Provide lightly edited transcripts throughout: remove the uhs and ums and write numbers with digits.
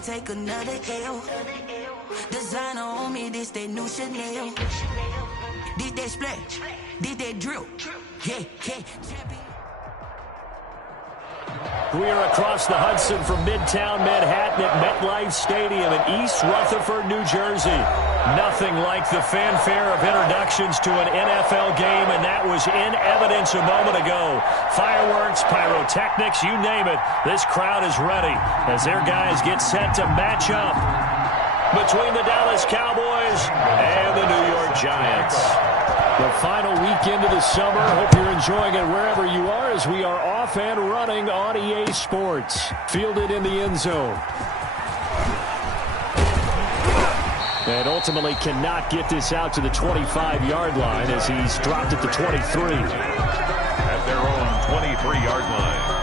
can't take another L. Designer on me, this that new Chanel. Did that splash, did that drill. Yeah, yeah. We are across the Hudson from Midtown Manhattan at MetLife Stadium in East Rutherford, New Jersey. Nothing like the fanfare of introductions to an NFL game, and that was in evidence a moment ago. Fireworks, pyrotechnics, you name it. This crowd is ready as their guys get set to match up between the Dallas Cowboys and the New York Giants. The final weekend of the summer. Hope you're enjoying it wherever you are as we are off and running on EA Sports. Fielded in the end zone. And ultimately cannot get this out to the 25-yard line as he's dropped at the 23. At their own 23-yard line.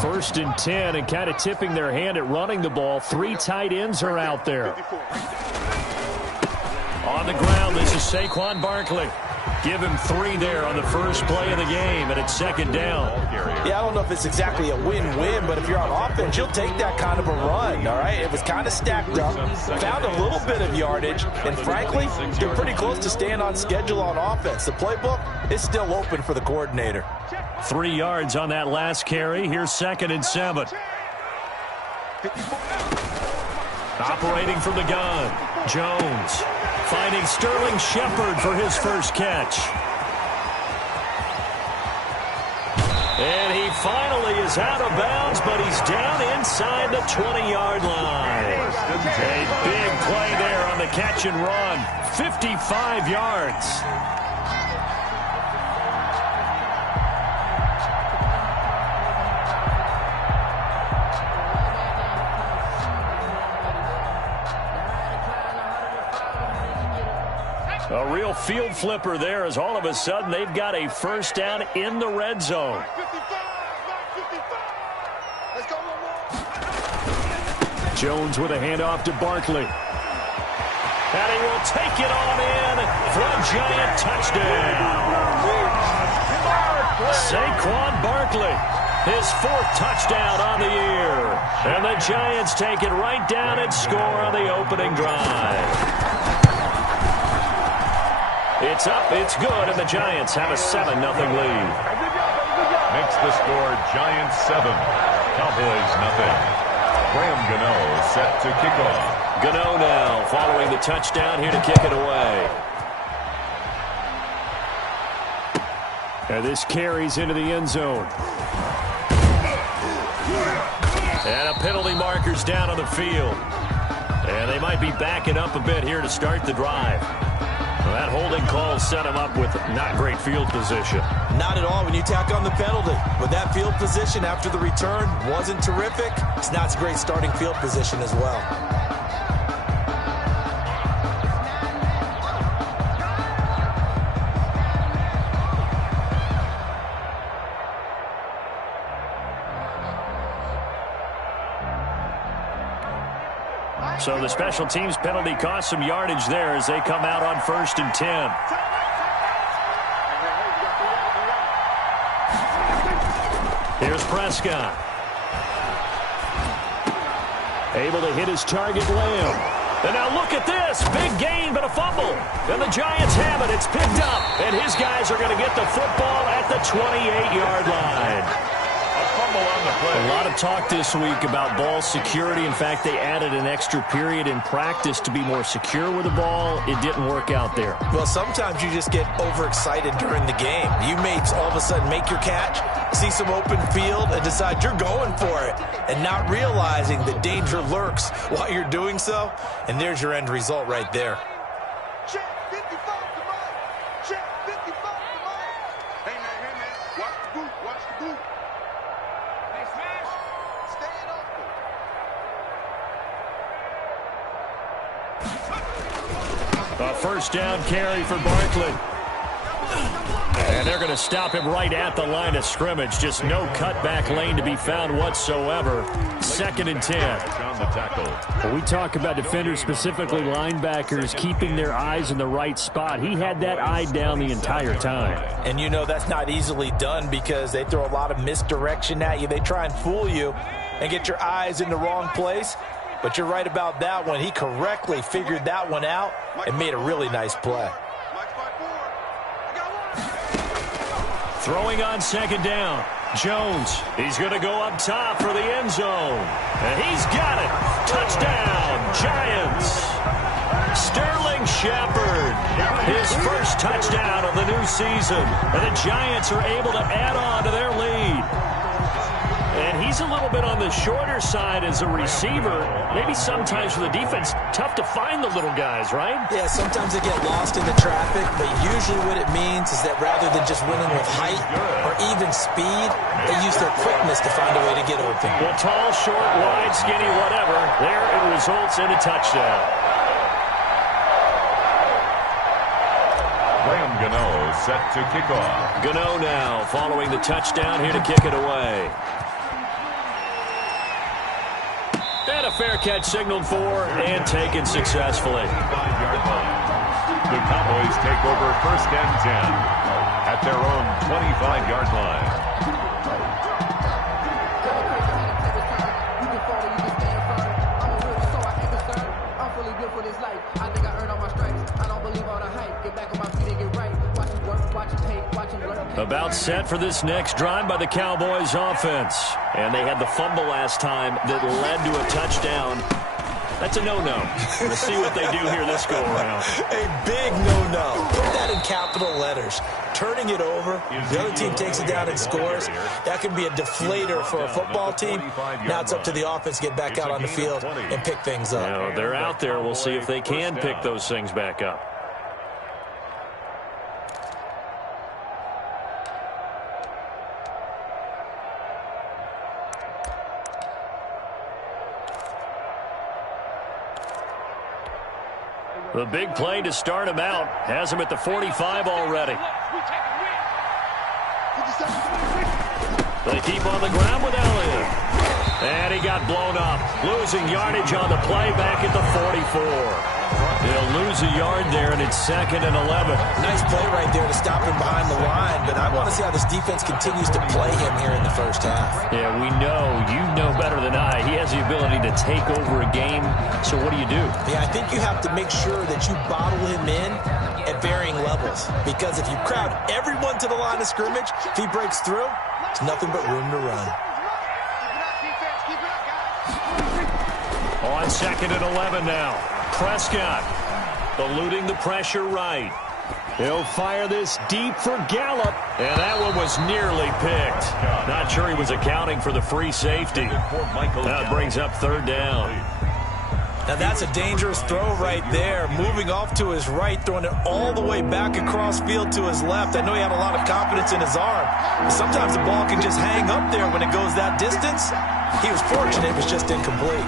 First and 10, and kind of tipping their hand at running the ball. 3 tight ends are out there. On the ground, this is Saquon Barkley. Give him 3 there on the first play of the game, and it's second down. Yeah, I don't know if it's exactly a win-win, but if you're on offense, you'll take that kind of a run, all right? It was kind of stacked up, found a little bit of yardage, and frankly, they're pretty close to staying on schedule on offense. The playbook is still open for the coordinator. 3 yards on that last carry. Here's second and 7. Operating from the gun, Jones finding Sterling Shepard for his first catch. And he finally is out of bounds, but he's down inside the 20-yard line. A big play there on the catch and run. 55 yards. A real field flipper there as all of a sudden they've got a first down in the red zone. Jones with a handoff to Barkley. And he will take it on in for a Giant touchdown. Saquon Barkley, his 4th touchdown on the year. And the Giants take it right down and score on the opening drive. It's up, it's good, and the Giants have a 7-0 lead. Makes the score Giants 7, Cowboys 0. Graham Gano set to kick off. Gano now following the touchdown here to kick it away. And this carries into the end zone. And a penalty marker's down on the field. And they might be backing up a bit here to start the drive. Well, that holding call set him up with not great field position. Not at all when you tack on the penalty. But that field position after the return wasn't terrific. It's not a great starting field position as well. So the special teams penalty cost some yardage there as they come out on 1st and 10. Here's Prescott. Able to hit his target, Lamb. And now look at this. Big gain, but a fumble. And the Giants have it. It's picked up. And his guys are going to get the football at the 28-yard line. A lot of talk this week about ball security. In fact, they added an extra period in practice to be more secure with the ball. It didn't work out there. Well, sometimes you just get overexcited during the game. You may all of a sudden make your catch, see some open field, and decide you're going for it, and not realizing the danger lurks while you're doing so. And there's your end result right there. Check 55 to Mike. Check 55 to Mike. Hey, man. Watch the boot. Watch the boot. Hey, smash. Stay open. first down carry for Barkley. And they're going to stop him right at the line of scrimmage. Just no cutback lane to be found whatsoever. 2nd and 10. When we talk about defenders, specifically linebackers, keeping their eyes in the right spot. He had that eye down the entire time. And you know that's not easily done because they throw a lot of misdirection at you. They try and fool you and get your eyes in the wrong place. But you're right about that one. He correctly figured that one out and made a really nice play. Throwing on 2nd down. Jones, he's going to go up top for the end zone. And he's got it. Touchdown, Giants. Sterling Shepard, his first touchdown of the new season. And the Giants are able to add on to their lead. And he's a little bit on the shorter side as a receiver. Maybe sometimes for the defense, tough to find the little guys, right? Yeah, sometimes they get lost in the traffic, but usually what it means is that rather than just winning with height or even speed, they use their quickness to find a way to get open. Well, tall, short, wide, skinny, whatever, there it results in a touchdown. Graham Gano set to kick off. Gano now following the touchdown here to kick it away. And a fair catch signaled for and taken successfully. 5-yard line. The Cowboys take over 1st and 10 at their own 25-yard line. About set for this next drive by the Cowboys offense. And they had the fumble last time that led to a touchdown. That's a no-no. We'll see what they do here this go-around. A big no-no. Put that in capital letters. Turning it over, the other team takes it down and scores. That can be a deflator for a football team. Now it's up to the offense to get back out on the field and pick things up. You know, they're out there. We'll see if they can pick those things back up. The big play to start him out. Has him at the 45 already. They keep on the ground with Elliott. And he got blown up. Losing yardage on the play back at the 44. They'll lose a yard there, and it's 2nd and 11. Nice play right there to stop him behind the line, but I want to see how this defense continues to play him here in the first half. Yeah, we know. You know better than I. He has the ability to take over a game, so what do you do? Yeah, I think you have to make sure that you bottle him in at varying levels, because if you crowd everyone to the line of scrimmage, if he breaks through, there's nothing but room to run. On 2nd and 11 now. Prescott eluding the pressure right. He'll fire this deep for Gallup. And that one was nearly picked. Not sure he was accounting for the free safety. That brings up 3rd down. Now that's a dangerous throw right there. Moving off to his right, throwing it all the way back across field to his left. I know he had a lot of confidence in his arm. But sometimes the ball can just hang up there when it goes that distance. He was fortunate, it was just incomplete.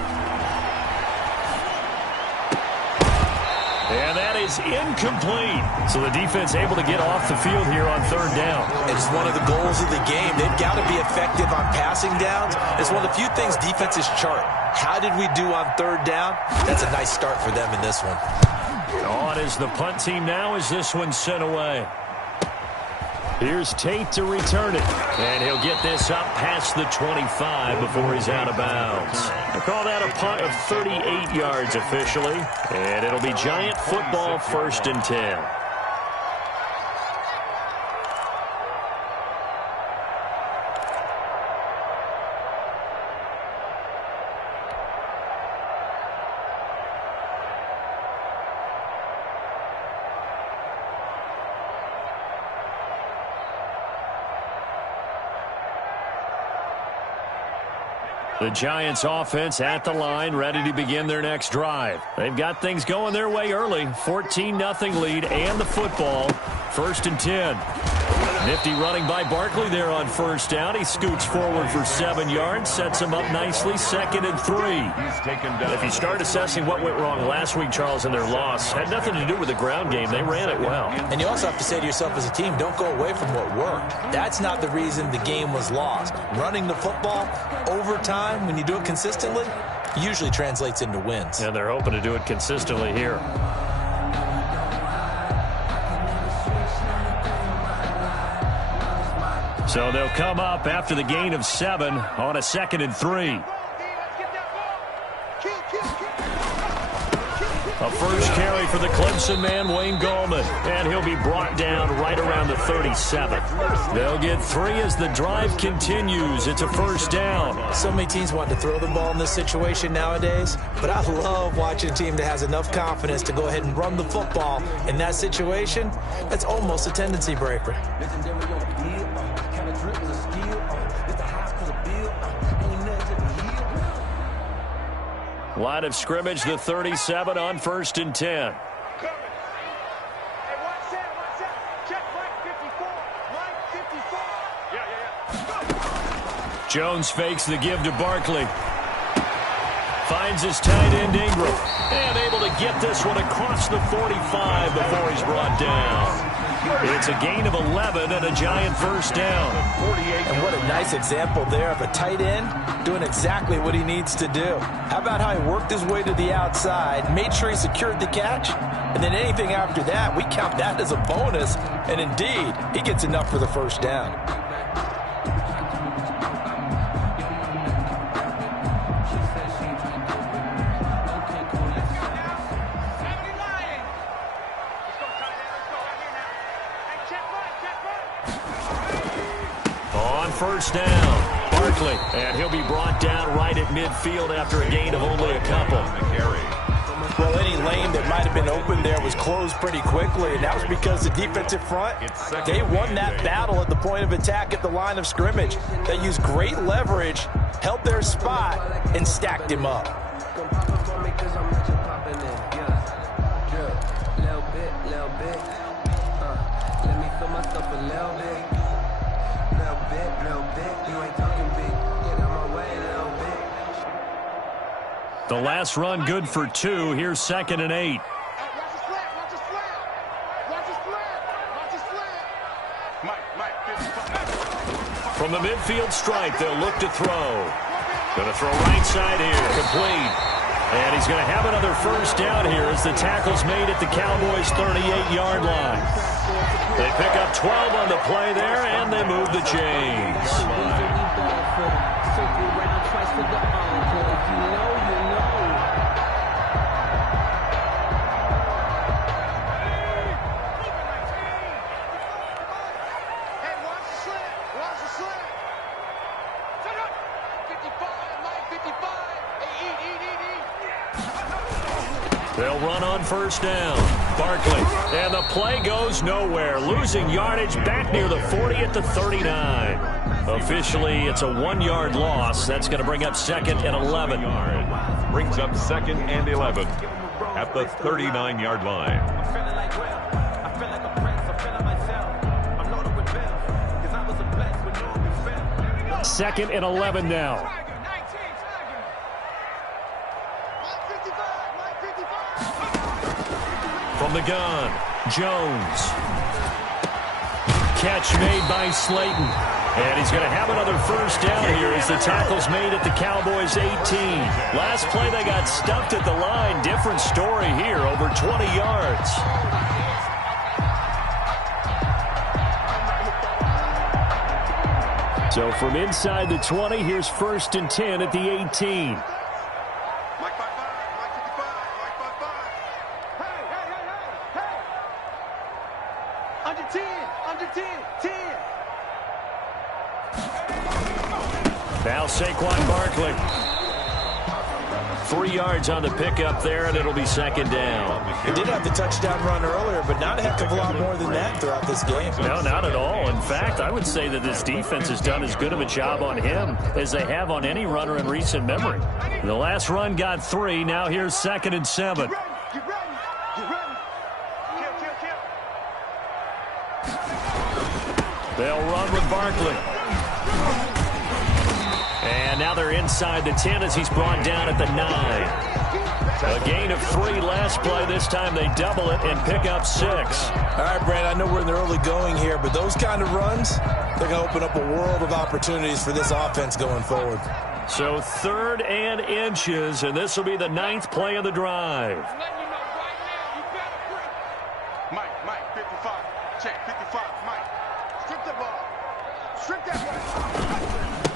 And that is incomplete. So the defense able to get off the field here on 3rd down. It's one of the goals of the game. They've got to be effective on passing downs. It's one of the few things defenses chart. How did we do on 3rd down? That's a nice start for them in this one. On is the punt team now as this one's sent away. Here's Tate to return it. And he'll get this up past the 25 before he's out of bounds. We'll call that a punt of 38 yards officially. And it'll be Giant football 1st and 10. The Giants offense at the line, ready to begin their next drive. They've got things going their way early. 14-0 lead and the football. 1st and 10. Nifty running by Barkley there on first down. He scoots forward for 7 yards, sets him up nicely, 2nd and 3. He's taken down. If you start assessing what went wrong last week, Charles, in their loss, had nothing to do with the ground game. They ran it well. And you also have to say to yourself as a team, don't go away from what worked. That's not the reason the game was lost. Running the football over time, when you do it consistently, usually translates into wins. And they're hoping to do it consistently here. So they'll come up after the gain of 7 on a 2nd and 3. A first carry for the Clemson man, Wayne Gallman. And he'll be brought down right around the 37. They'll get 3 as the drive continues. It's a first down. So many teams want to throw the ball in this situation nowadays, but I love watching a team that has enough confidence to go ahead and run the football. In that situation, that's almost a tendency breaker. Line of scrimmage, the 37 on 1st and 10. Jones fakes the give to Barkley. Finds his tight end Ingram. And able to get this one across the 45 before he's brought down. It's a gain of 11 and a giant first down. And what a nice example there of a tight end doing exactly what he needs to do. How about how he worked his way to the outside, made sure he secured the catch, and then anything after that, we count that as a bonus. And indeed, he gets enough for the first down. First down, Barkley, and he'll be brought down right at midfield after a gain of only a couple. Well, any lane that might have been open there was closed pretty quickly, and that was because the defensive front, they won that battle at the point of attack at the line of scrimmage. They used great leverage, held their spot, and stacked him up. The last run good for 2. Here's 2nd and 8. From the midfield stripe, they'll look to throw. Going to throw right side here. Complete. And he's going to have another first down here as the tackle's made at the Cowboys' 38-yard line. They pick up 12 on the play there, and they move the chains. They'll run on first down. Barkley. And the play goes nowhere. Losing yardage back near the 40 at the 39. Officially, it's a 1-yard loss. That's going to bring up 2nd and 11. Brings up 2nd and 11 at the 39-yard line. 2nd and 11 now. From the gun, Jones. Catch made by Slayton. And he's going to have another first down here as the tackle's made at the Cowboys' 18. Last play, they got stuffed at the line. Different story here, over 20 yards. So from inside the 20, here's 1st and 10 at the 18. Now Saquon Barkley. 3 yards on the pickup there, and it'll be 2nd down. He did have the touchdown run earlier, but not a heck of a lot more than that throughout this game. No, not at all. In fact, I would say that this defense has done as good of a job on him as they have on any runner in recent memory. The last run got 3. Now here's 2nd and 7. They'll run with Barkley. And now they're inside the 10 as he's brought down at the 9. A gain of 3 last play. This time they double it and pick up 6. All right, Brand, I know we're in the early going here, but those kind of runs, they're going to open up a world of opportunities for this offense going forward. So 3rd and inches, and this will be the 9th play of the drive. Mike, 55. Check, 55, Mike. Strip the ball. Strip that ball.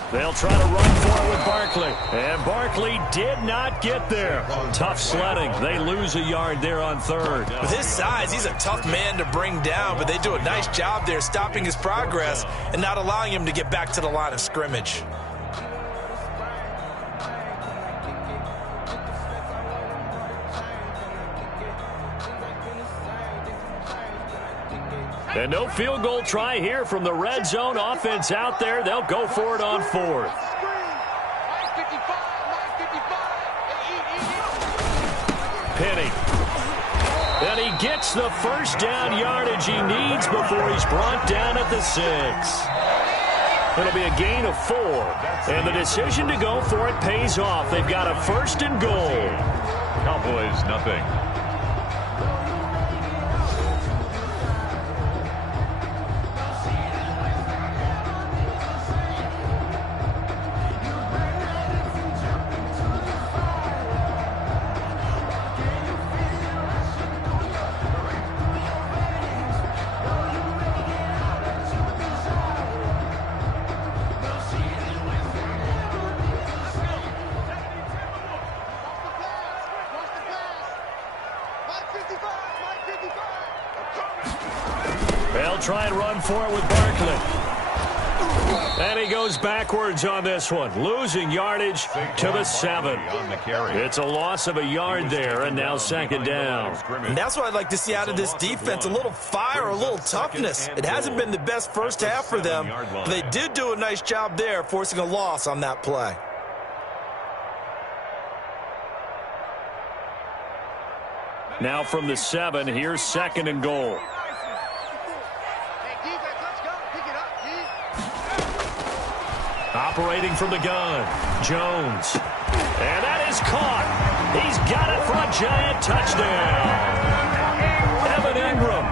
They'll try to run for it with Barkley. And Barkley did not get there. Tough sledding. They lose a yard there on 3rd. With his size, he's a tough man to bring down, but they do a nice job there stopping his progress and not allowing him to get back to the line of scrimmage. And no field goal try here from the red zone offense out there. They'll go for it on 4th. Penny. And he gets the first down yardage he needs before he's brought down at the 6. It'll be a gain of 4. And the decision to go for it pays off. They've got a 1st and goal. Cowboys, nothing. They'll try and run for it with Barkley. And he goes backwards on this one, losing yardage to the 7. It's a loss of a yard there, and now 2nd down. And that's what I'd like to see out of this defense, a little fire, a little toughness. It hasn't been the best first half for them, but they did do a nice job there, forcing a loss on that play. Now from the 7, here's 2nd and goal. Operating from the gun, Jones. And that is caught. He's got it for a giant touchdown. Evan Ingram,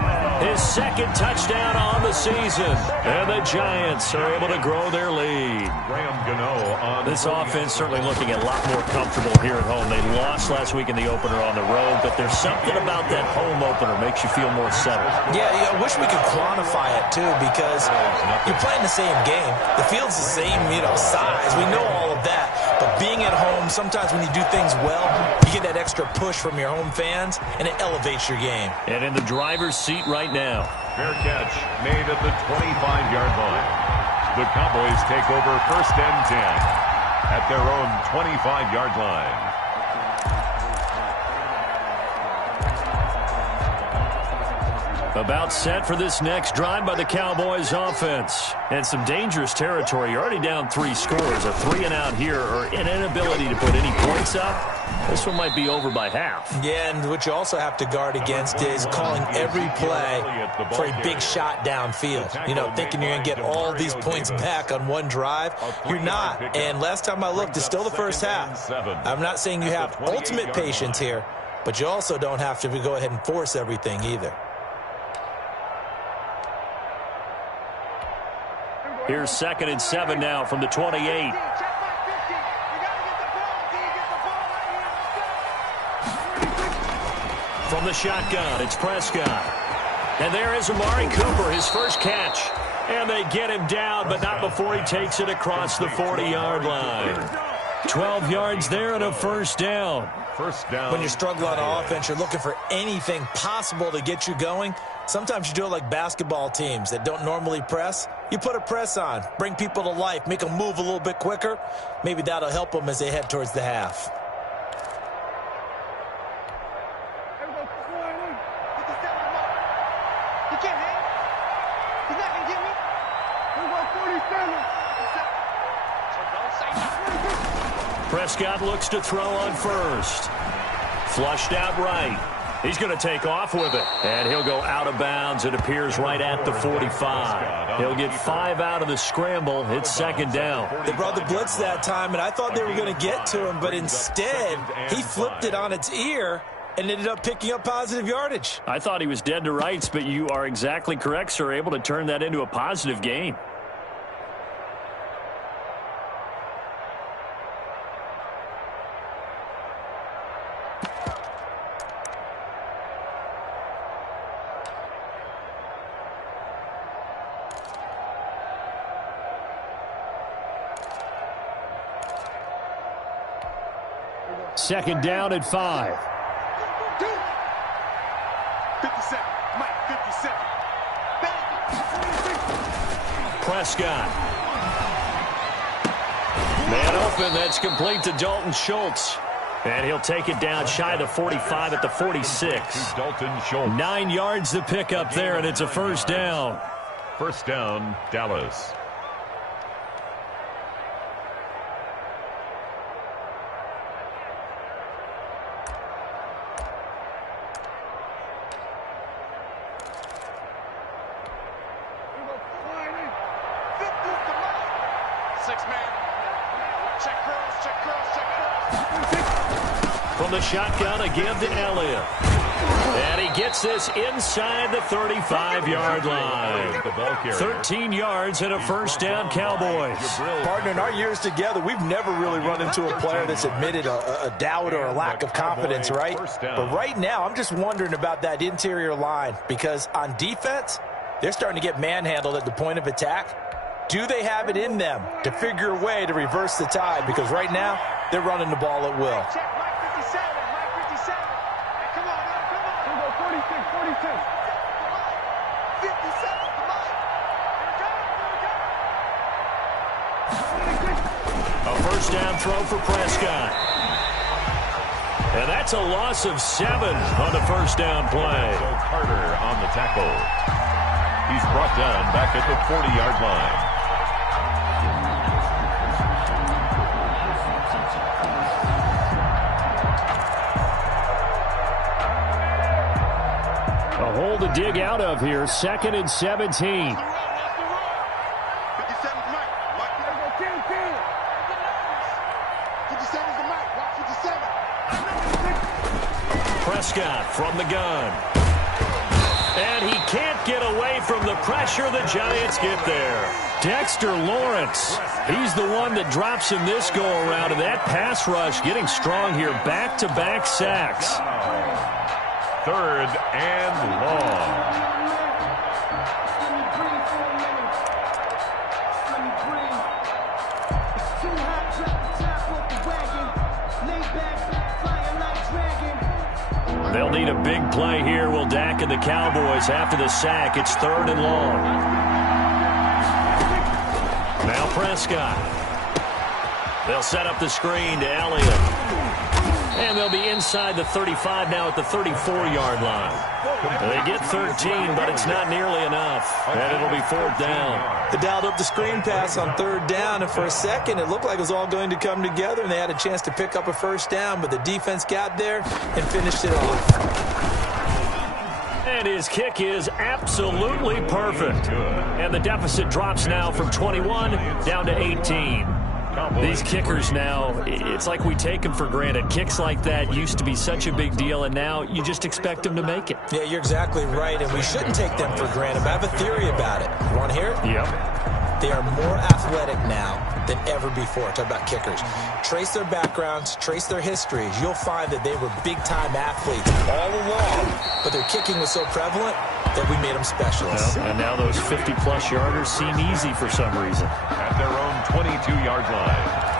his 2nd touchdown on the season. And the Giants are able to grow their lead. This offense certainly looking a lot more comfortable here at home. They lost last week in the opener on the road, but there's something about that home opener makes you feel more settled. Yeah, I wish we could quantify it, too, because you're playing the same game. The field's the same, size. We know all of that. But being at home, sometimes when you do things well, you get that extra push from your home fans, and it elevates your game. And in the driver's seat right now. Fair catch made at the 25-yard line. The Cowboys take over 1st and 10 at their own 25-yard line. About set for this next drive by the Cowboys offense. And some dangerous territory. You're already down 3 scores. A 3-and-out here or an inability to put any points up. This one might be over by half. Yeah, and what you also have to guard against is calling every play for a big shot downfield. Thinking you're going to get all these points back on one drive. You're not. And last time I looked, it's still the first half. I'm not saying you have ultimate patience here, but you also don't have to go ahead and force everything either. Here's 2nd and 7 now from the 28. From the shotgun, it's Prescott. And there is Amari Cooper, his first catch. And they get him down, but not before he takes it across the 40-yard line. 12 yards there and a 1st down. First down. When you're struggling on offense, you're looking for anything possible to get you going. Sometimes you do it like basketball teams that don't normally press. You put a press on, bring people to life, make them move a little bit quicker. Maybe that'll help them as they head towards the half. Prescott looks to throw on 1st. Flushed out right. He's going to take off with it. And he'll go out of bounds. It appears right at the 45. He'll get 5 out of the scramble. It's second down. They brought the blitz that time, and I thought they were going to get to him, but instead he flipped it on its ear and ended up picking up positive yardage. I thought he was dead to rights, but you are exactly correct, sir. Able to turn that into a positive gain. Second down at 5. 57. Mike, 57. Prescott. Man open. That's complete to Dalton Schultz. And he'll take it down shy of the 45 at the 46. Dalton Schultz. 9 yards to pick up there, and it's a first down. First down, Dallas. From the shotgun again to Elliott. And he gets this inside the 35-yard line. 13 yards and a first down, Cowboys. Partner, in our years together, we've never really run into a player that's admitted a doubt or a lack of confidence, right? But right now, I'm just wondering about that interior line, because on defense, they're starting to get manhandled at the point of attack. Do they have it in them to figure a way to reverse the tide? Because right now, they're running the ball at will. Check Mike 57. Mike 57. Hey, come on, now, come on. Here we go, 46, 46. 57 for Mike. A first down throw for Prescott. And that's a loss of 7 on the first down play. So Carter on the tackle. He's brought down back at the 40-yard line. A hole to dig out of here. 2nd and 17. 57 Mike. Mike, 57 is the Mike. Watch 57. Prescott from the gun. And he can't get away from the pressure. The Giants get there. Dexter Lawrence. He's the one that drops in this go-around. And that pass rush getting strong here. Back-to-back sacks. 3rd and long. They'll need a big play here. Will Dak and the Cowboys after the sack. It's 3rd and long. Now Prescott. They'll set up the screen to Elliott. And they'll be inside the 35 now at the 34-yard line. They get 13, but it's not nearly enough. And it'll be 4th down. They dialed up the screen pass on 3rd down, and for a second it looked like it was all going to come together, and they had a chance to pick up a first down, but the defense got there and finished it off. And his kick is absolutely perfect. And the deficit drops now from 21 down to 18. These kickers now, it's like we take them for granted. Kicks like that used to be such a big deal, and now you just expect them to make it. Yeah, you're exactly right, and we shouldn't take them for granted. But I have a theory about it. You want to hear it? Yep. They are more athletic now than ever before. Talk about kickers. Trace their backgrounds, trace their histories. You'll find that they were big-time athletes all along, but their kicking was so prevalent that we made them specialists. Well, and now those 50-plus yarders seem easy for some reason. At their own 22-yard line.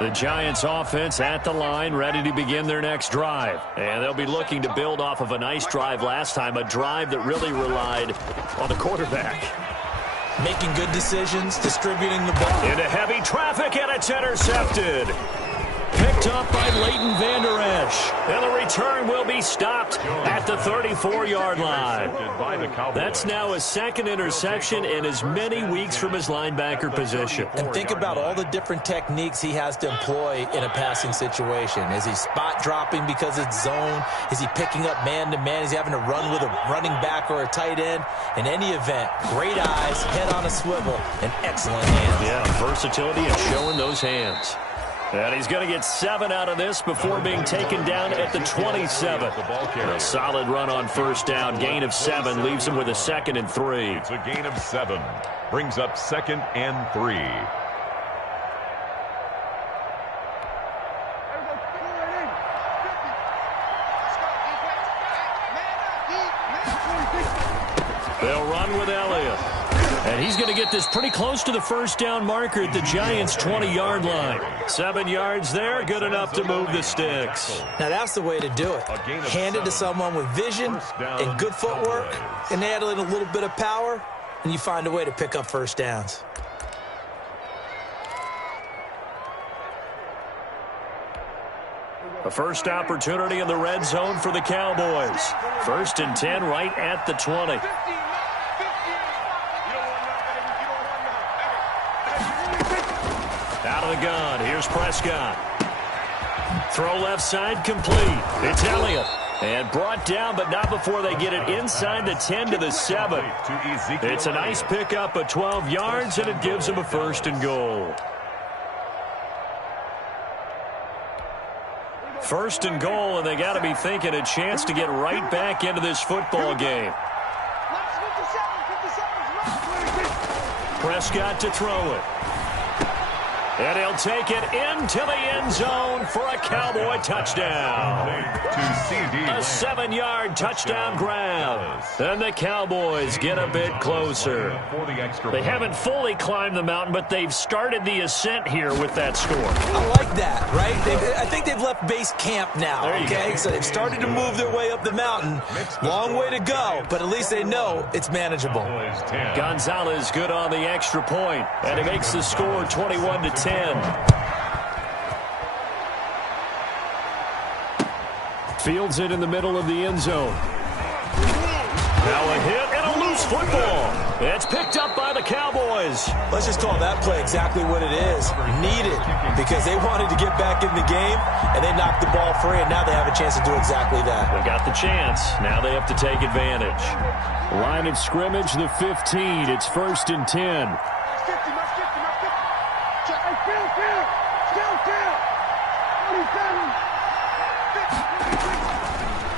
The Giants offense at the line, ready to begin their next drive. And they'll be looking to build off of a nice drive last time, a drive that really relied on the quarterback. making good decisions, distributing the ball. Into heavy traffic, and it's intercepted. Picked up by Leighton Vander Esch. And the return will be stopped at the 34-yard line. That's now his second interception in as many weeks from his linebacker position. And think about all the different techniques he has to employ in a passing situation. Is he spot dropping because it's zone? Is he picking up man-to-man? Is he having to run with a running back or a tight end? In any event, great eyes, head on a swivel, and excellent hands. Yeah, versatility and showing those hands. And he's going to get 7 out of this before being taken down at the 27. A solid run on first down. Gain of 7 leaves him with a 2nd and 3. It's a gain of 7. Brings up 2nd and 3. They'll run with Elliott. And he's going to get this pretty close to the first down marker at the Giants' 20-yard line. 7 yards there, good enough to move the sticks. Now that's the way to do it. Hand it to someone with vision and good footwork, and add in a little bit of power, and you find a way to pick up first downs. A first opportunity in the red zone for the Cowboys. 1st and 10 right at the 20. Out of the gun, here's Prescott. Throw left side complete. It's Elliott. And brought down, but not before they get it inside the 10 to the 7. It's a nice pickup of 12 yards, and it gives them a 1st and goal. 1st and goal, and they got to be thinking a chance to get right back into this football game. Prescott to throw it. And he'll take it into the end zone for a Cowboy touchdown. A 7-yard touchdown grab. And the Cowboys get a bit closer. They haven't fully climbed the mountain, but they've started the ascent here with that score. I like that, right? I think they've left base camp now, okay? So they've started to move their way up the mountain. Long way to go, but at least they know it's manageable. Gonzalez good on the extra point, and he makes the score 21-10. Fields it in the middle of the end zone. Now a hit and a loose football. It's picked up by the Cowboys. Let's just call that play exactly what it is. Needed, because they wanted to get back in the game, and they knocked the ball free, and now they have a chance to do exactly that. They got the chance. Now they have to take advantage. Line of scrimmage, the 15. It's 1st and 10.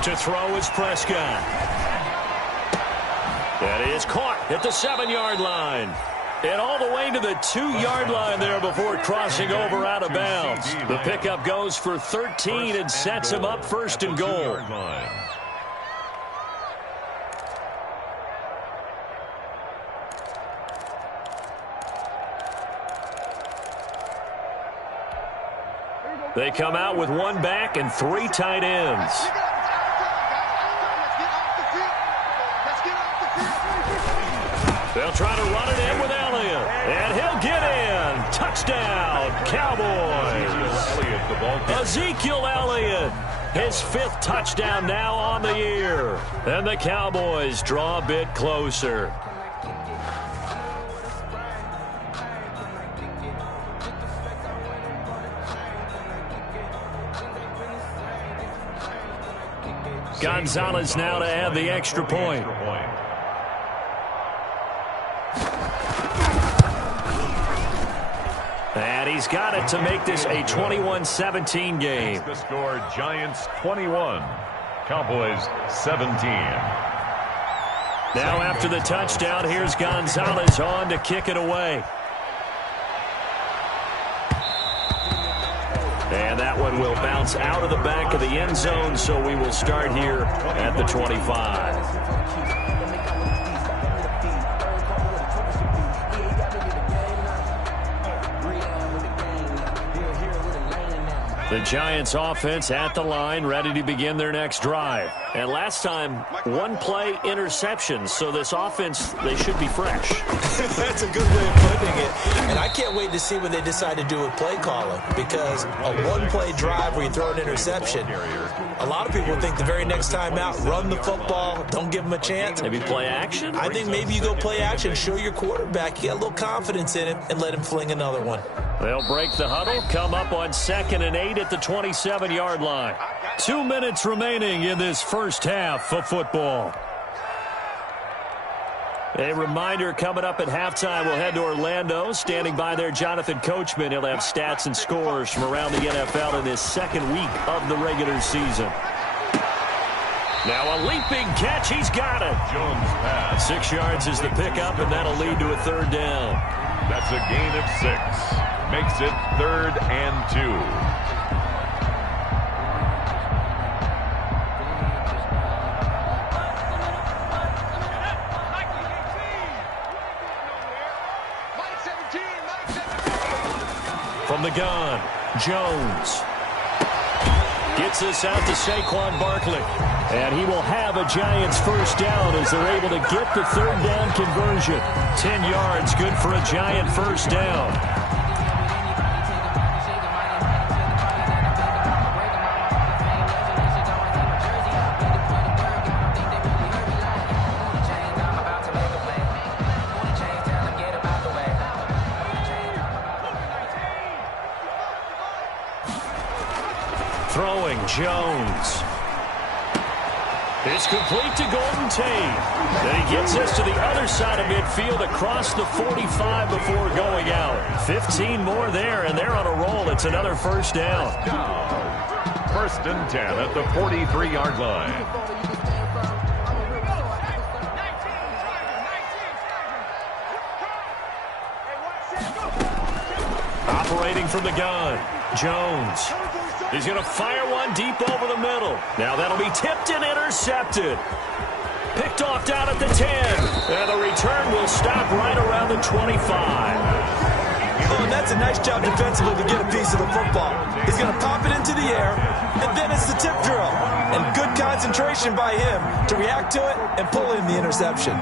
To throw is Prescott. That is caught at the 7-yard line. And all the way to the 2-yard line there before crossing over out of bounds. The pickup goes for 13 and sets him up 1st and goal. They come out with 1 back and 3 tight ends. They'll try to run it in with Elliott. And he'll get in. Touchdown, Cowboys. Ezekiel Elliott. His 5th touchdown now on the year. And the Cowboys draw a bit closer. Gonzalez now to add the extra point. And he's got it to make this a 21-17 game. The score, Giants 21, Cowboys 17. Now after the touchdown, here's Gonzalez on to kick it away. And that one will bounce out of the back of the end zone, so we will start here at the 25. The Giants offense at the line, ready to begin their next drive. And last time, one play interception. So this offense, they should be fresh. That's a good way of putting it. And I can't wait to see what they decide to do with play calling, because a one-play drive where you throw an interception, a lot of people think the very next time out, run the football, don't give them a chance. Maybe play action? I think maybe you go play action, show your quarterback you got a little confidence in him, and let him fling another one. They'll break the huddle, come up on 2nd and 8 at the 27-yard line. 2 minutes remaining in this first half of football. A reminder, coming up at halftime, we'll head to Orlando. Standing by there, Jonathan Coachman. He'll have stats and scores from around the NFL in this second week of the regular season. Now a leaping catch. He's got it. Jones pass. 6 yards is the pickup, and that'll lead to a 3rd down. That's a gain of 6. Makes it 3rd and 2. From the gun, Jones gets us out to Saquon Barkley. And he will have a Giants first down as they're able to get the 3rd down conversion. 10 yards, good for a Giant first down. Throwing, Jones. It's complete to Golden Tate. Then he gets us to the other side of midfield across the 45 before going out. 15 more there, and they're on a roll. It's another first down. 1st and 10 at the 43-yard line. Operating from the gun, Jones. He's going to fire one deep over the middle. Now that'll be tipped and intercepted. Picked off down at the 10. And the return will stop right around the 25. Oh, and that's a nice job defensively to get a piece of the football. He's going to pop it into the air, and then it's the tip drill. And good concentration by him to react to it and pull in the interception.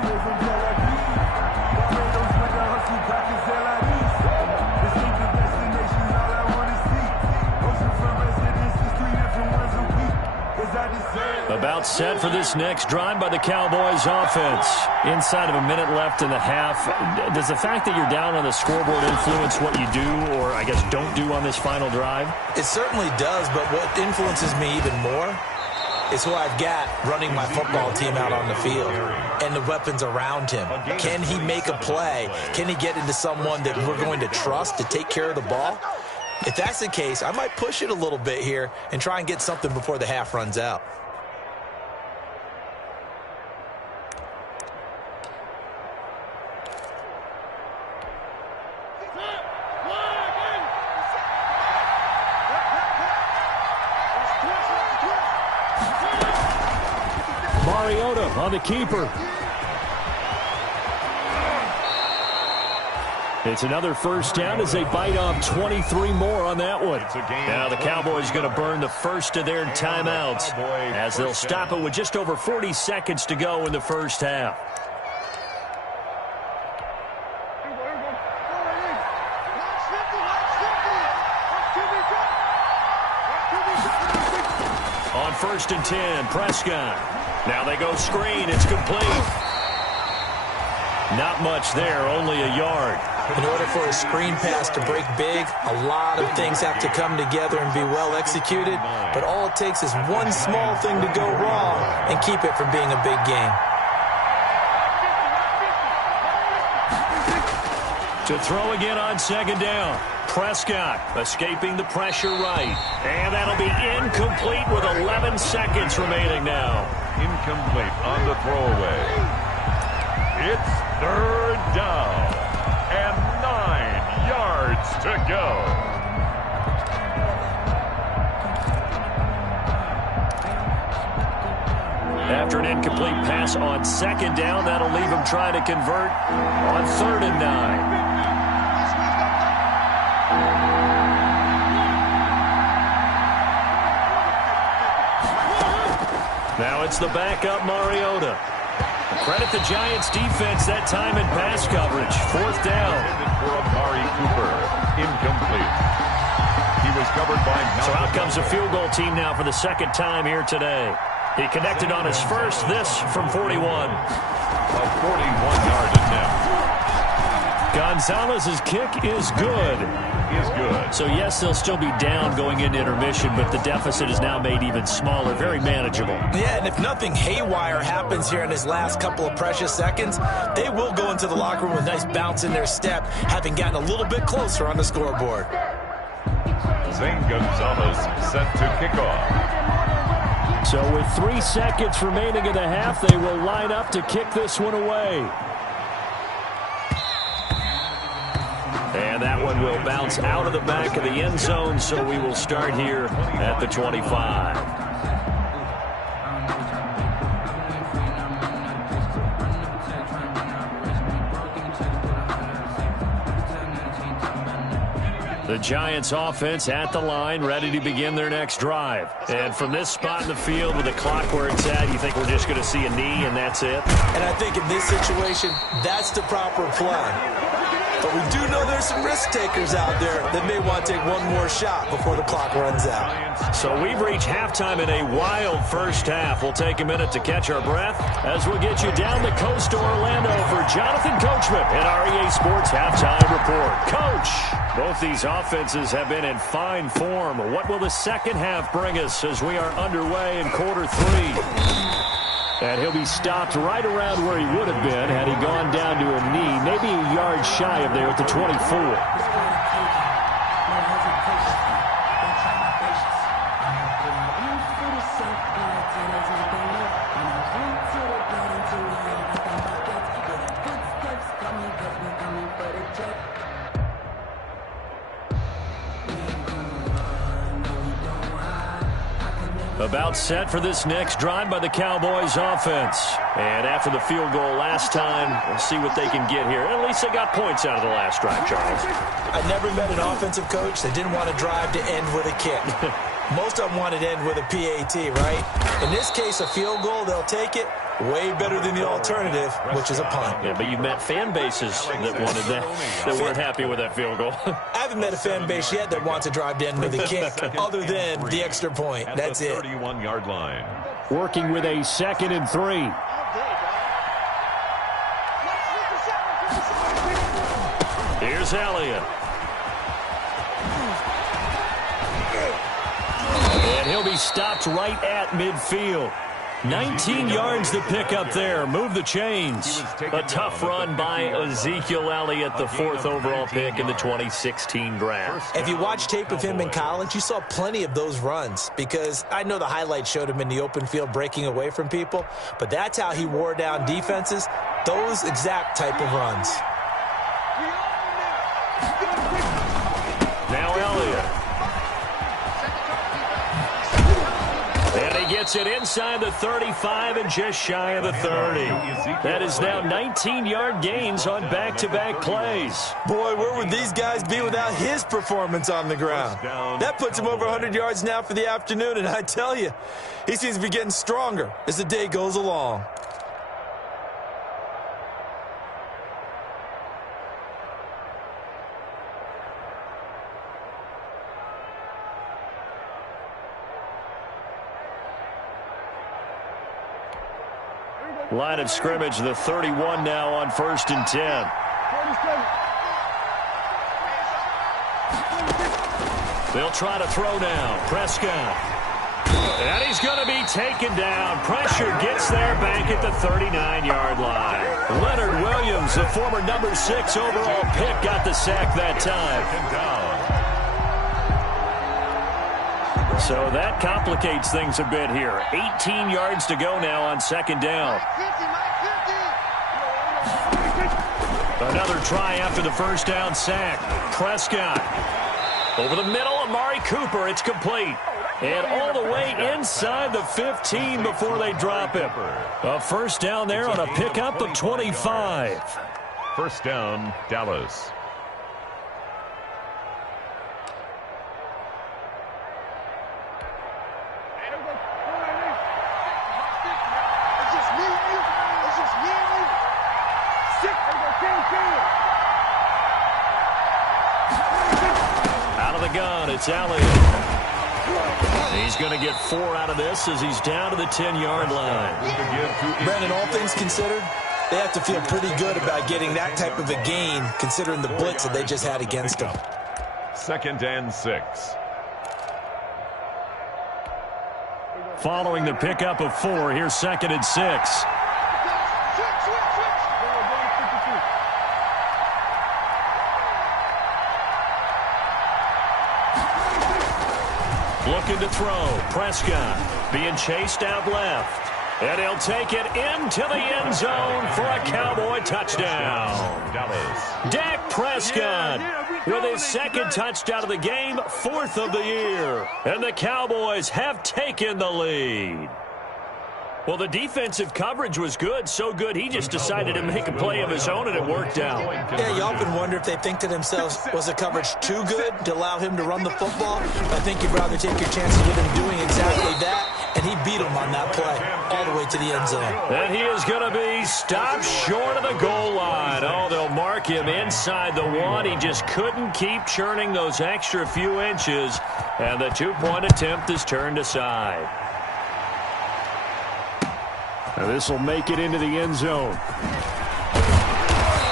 About set for this next drive by the Cowboys offense. Inside of a minute left in the half. Does the fact that you're down on the scoreboard influence what you do, or I guess don't do on this final drive? It certainly does, but what influences me even more is who I've got running my football team out on the field and the weapons around him. Can he make a play? Can he get into someone that we're going to trust to take care of the ball? If that's the case, I might push it a little bit here and try and get something before the half runs out. On the keeper. It's another first down as they bite off 23 more on that one. Now the Cowboys going to burn the first of their timeouts as they'll stop it with just over 40 seconds to go in the first half. On 1st and 10, Prescott. Now they go screen. It's complete. Not much there, only a yard. In order for a screen pass to break big, a lot of things have to come together and be well executed. But all it takes is one small thing to go wrong and keep it from being a big game. To throw again on 2nd down. Prescott escaping the pressure right. And that'll be incomplete with 11 seconds remaining now. Incomplete on the throwaway. It's 3rd down and 9 yards to go. After an incomplete pass on 2nd down, that'll leave him trying to convert on 3rd and 9. 3 Now it's the backup Mariota. Credit the Giants defense that time in pass coverage. 4th down. For Amari Cooper. Incomplete. He was covered by... So out comes a field goal team now for the second time here today. He connected on his first, this from 41. A 41-yard attempt. Gonzalez's kick is good. So, yes, they'll still be down going into intermission, but the deficit is now made even smaller, very manageable. Yeah, and if nothing haywire happens here in his last couple of precious seconds, they will go into the locker room with a nice bounce in their step, having gotten a little bit closer on the scoreboard. Zane Gonzalez set to kick off. So with 3 seconds remaining in the half, they will line up to kick this one away. And that one will bounce out of the back of the end zone, so we will start here at the 25. The Giants offense at the line, ready to begin their next drive. And from this spot in the field with the clock where it's at, you think we're just going to see a knee and that's it? And I think in this situation, that's the proper play. But we do know there's some risk takers out there that may want to take one more shot before the clock runs out. So we've reached halftime in a wild first half. We'll take a minute to catch our breath as we'll get you down the coast to Orlando for Jonathan Coachman and our EA Sports Halftime Report. Coach, both these offenses have been in fine form. What will the second half bring us as we are underway in quarter 3? And he'll be stopped right around where he would have been had he gone down to a knee, maybe a yard shy of there at the 24. About set for this next drive by the Cowboys offense. And after the field goal last time, we'll see what they can get here. At least they got points out of the last drive, Charles. I never met an offensive coach that didn't want to drive to end with a kick. Most of them wanted to end with a PAT, right? In this case, a field goal, they'll take it. Way better than the alternative, which is a punt. Yeah, but you've met fan bases that wanted that, that weren't happy with that field goal. I haven't met a fan base yet that wants to drive to end with a kick, other than the extra point. That's it. 31-yard line. Working with a 2nd and 3. Here's Elliott. And he'll be stopped right at midfield. 19 yards to pick up there. Move the chains. A tough run by Ezekiel Elliott, the 4th overall pick in the 2016 draft. If you watch tape of him in college, you saw plenty of those runs because I know the highlights showed him in the open field breaking away from people, but that's how he wore down defenses, those exact type of runs. Now Elliott. And he gets it inside the 35 and just shy of the 30. That is now 19-yard gains on back-to-back plays. Boy, where would these guys be without his performance on the ground? That puts him over 100 yards now for the afternoon, and I tell you, he seems to be getting stronger as the day goes along. Line of scrimmage, the 31 now on 1st and 10. They'll try to throw now. Prescott. And he's going to be taken down. Pressure gets there back at the 39-yard line. Leonard Williams, the former number 6 overall pick, got the sack that time. So that complicates things a bit here. 18 yards to go now on 2nd down. Another try after the 1st down sack. Prescott. Over the middle, Amari Cooper. It's complete. And all the way inside the 15 before they drop him. A 1st down there on a pickup of 25. 1st down, Dallas. gun, it's Elliott. He's going to get 4 out of this as he's down to the 10-yard line. Brandon, all things considered, they have to feel pretty good about getting that type of a gain, considering the blitz that they just had against them. 2nd and 6. Following the pickup of 4, here's 2nd and 6. Looking to throw. Prescott being chased out left. And he'll take it into the end zone for a Cowboy touchdown. Dak Prescott with his 2nd touchdown of the game, 4th of the year. And the Cowboys have taken the lead. Well, the defensive coverage was good, so good he just decided to make a play of his own, and it worked out. Yeah, you often wonder if they think to themselves, was the coverage too good to allow him to run the football? I think you'd rather take your chances with him doing exactly that, and he beat him on that play all the way to the end zone. And he is going to be stopped short of the goal line. Oh, they'll mark him inside the 1. He just couldn't keep churning those extra few inches, and the 2-point attempt is turned aside. This will make it into the end zone.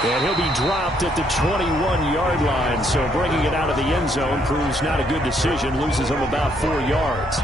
And he'll be dropped at the 21-yard line, so bringing it out of the end zone proves not a good decision, loses him about 4 yards.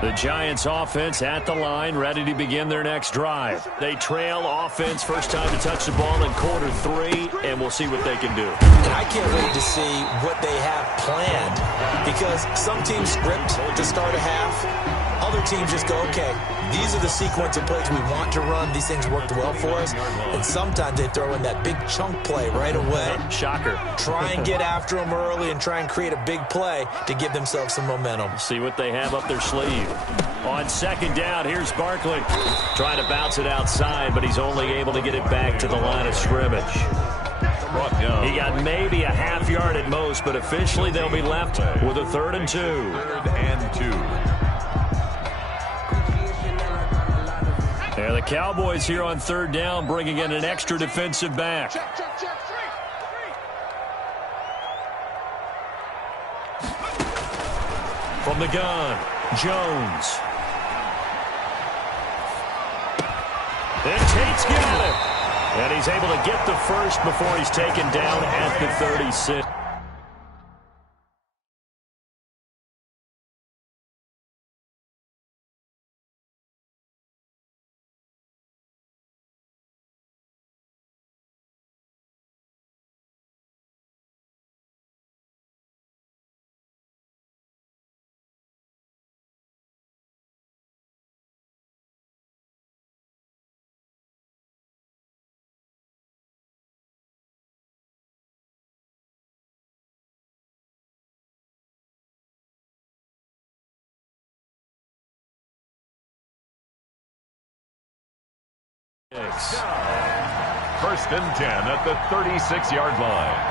The Giants offense at the line, ready to begin their next drive. They trail offense, first time to touch the ball in quarter 3, and we'll see what they can do. And I can't wait to see what they have planned, because some teams script to start a half. Other teams just go, okay, these are the sequence of plays we want to run. These things worked well for us. And sometimes they throw in that big chunk play right away. Shocker. Try and get after them early and try and create a big play to give themselves some momentum. See what they have up their sleeve. On 2nd down, here's Barkley. Trying to bounce it outside, but he's only able to get it back to the line of scrimmage. He got maybe a half yard at most, but officially they'll be left with a 3rd and 2. 3rd and 2. Yeah, the Cowboys here on 3rd down, bringing in an extra defensive back. From the gun, Jones. And Tate's got it. And he's able to get the first before he's taken down at the 36. First and 10 at the 36-yard line.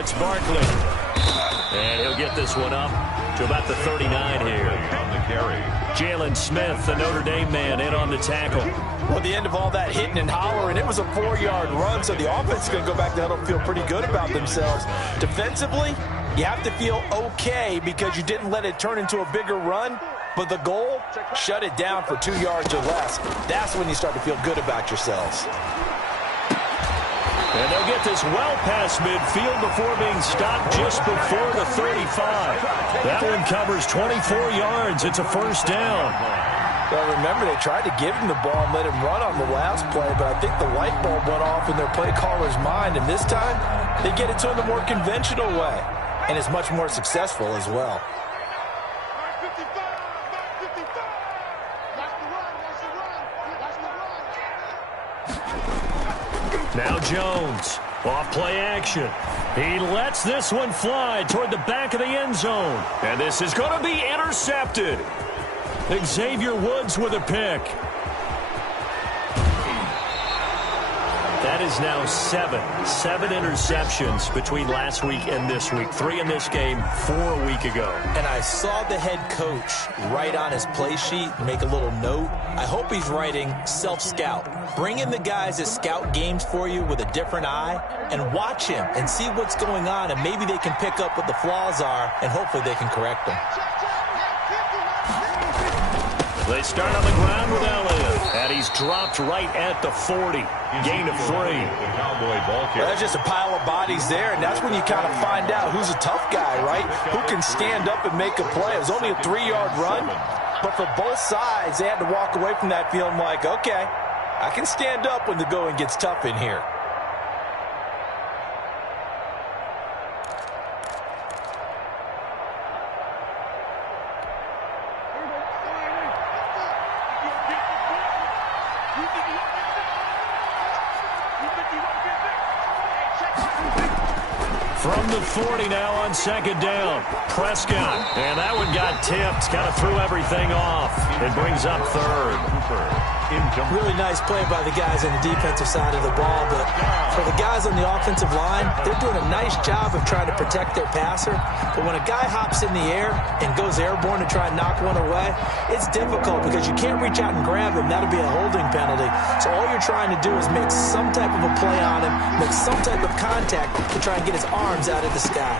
it's Barkley. And he'll get this one up to about the 39 here. On the carry. Jalen Smith, the Notre Dame man, in on the tackle. Well, at the end of all that hitting and hollering, it was a 4-yard run, so the offense is going to go back to huddle and feel pretty good about themselves. Defensively, you have to feel okay because you didn't let it turn into a bigger run, but the goal, shut it down for 2 yards or less. That's when you start to feel good about yourselves. And they'll get this well past midfield before being stopped just before the 35. That one covers 24 yards. It's a first down. Well, remember, they tried to give him the ball and let him run on the last play, but I think the light bulb went off in their play caller's mind, and this time they get it to him the more conventional way, and it's much more successful as well. Now Jones, off play action. He lets this one fly toward the back of the end zone. And this is going to be intercepted. Xavier Woods with a pick. That is now seven interceptions between last week and this week. 3 in this game, 4 a week ago. And I saw the head coach write on his play sheet, make a little note. I hope he's writing self-scout. Bring in the guys that scout games for you with a different eye and watch him and see what's going on, and maybe they can pick up what the flaws are, and hopefully they can correct them. They start on the ground with Elliott, and he's dropped right at the 40. Gain of 3. Well, there's just a pile of bodies there, and that's when you kind of find out who's a tough guy, right? Who can stand up and make a play. It was only a 3-yard run, but for both sides, they had to walk away from that feeling like, okay, I can stand up when the going gets tough in here. From the 40 now on second down. Prescott. And that one got tipped. Kind of threw everything off. It brings up third. Really nice play by the guys on the defensive side of the ball, but for the guys on the offensive line, they're doing a nice job of trying to protect their passer. But when a guy hops in the air and goes airborne to try and knock one away, it's difficult because you can't reach out and grab him. That'll be a holding penalty. So all you're trying to do is make some type of a play on him, make some type of contact to try and get his arms out of the sky.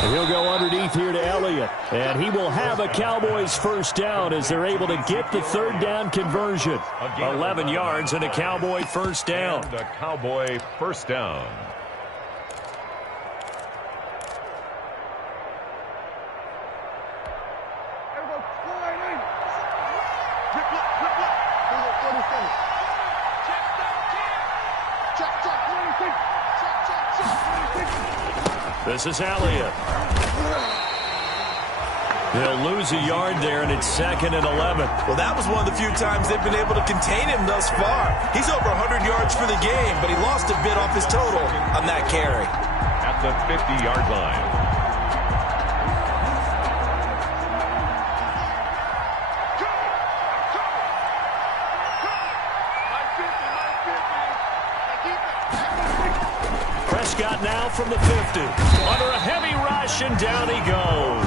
And he'll go underneath here to Elliott. And he will have a Cowboys first down as they're able to get the third down conversion. 11 yards and a Cowboy first down. And a Cowboy first down. This is Elliott. They'll lose a yard there, and it's 2nd and 11. Well, that was one of the few times they've been able to contain him thus far. He's over 100 yards for the game, but he lost a bit off his total on that carry. At the 50-yard line. Prescott now from the 50. Under a heavy rush, and down he goes.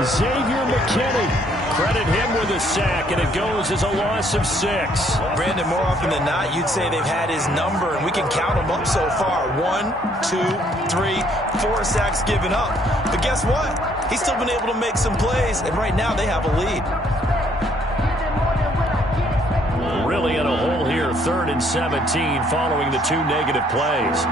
Xavier McKinney. Credit him with a sack, and it goes as a loss of 6. Brandon, more often than not, you'd say they've had his number, and we can count them up so far. 1, 2, 3, 4 sacks given up. But guess what? He's still been able to make some plays, and right now they have a lead. Really in a hole here, 3rd and 17 following the 2 negative plays.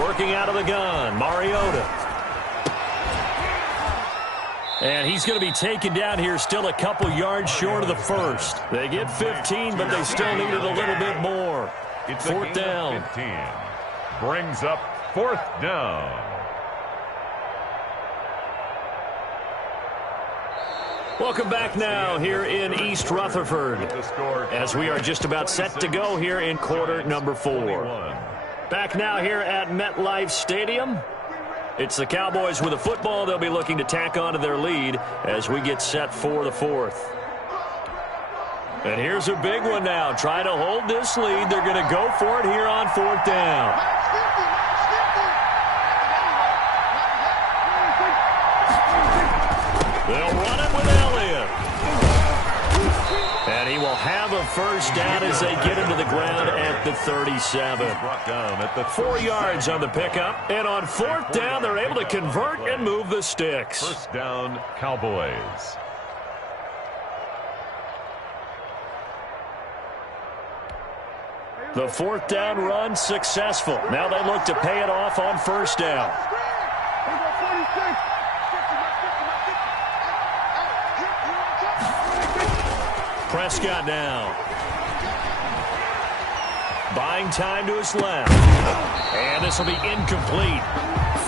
Working out of the gun, Mariota. And he's going to be taken down here still a couple yards short of the first. They get 15, but they still needed a little bit more. It's 4th down. 15. Brings up 4th down. Welcome back now here in East Rutherford as we are just about set to go here in quarter number 4. Back now here at MetLife Stadium. It's the Cowboys with a football. They'll be looking to tack onto their lead as we get set for the fourth. And here's a big one now. Trying to hold this lead. They're going to go for it here on fourth down. They'll run it with Elliott. And he will have a first down as they get into the ground at the 37. Brought down at the 4 yards on the pickup. And on fourth down, they're able to convert and move the sticks. First down, Cowboys. The fourth down run successful. Now they look to pay it off on first down. Prescott now. Buying time to his left. And this will be incomplete.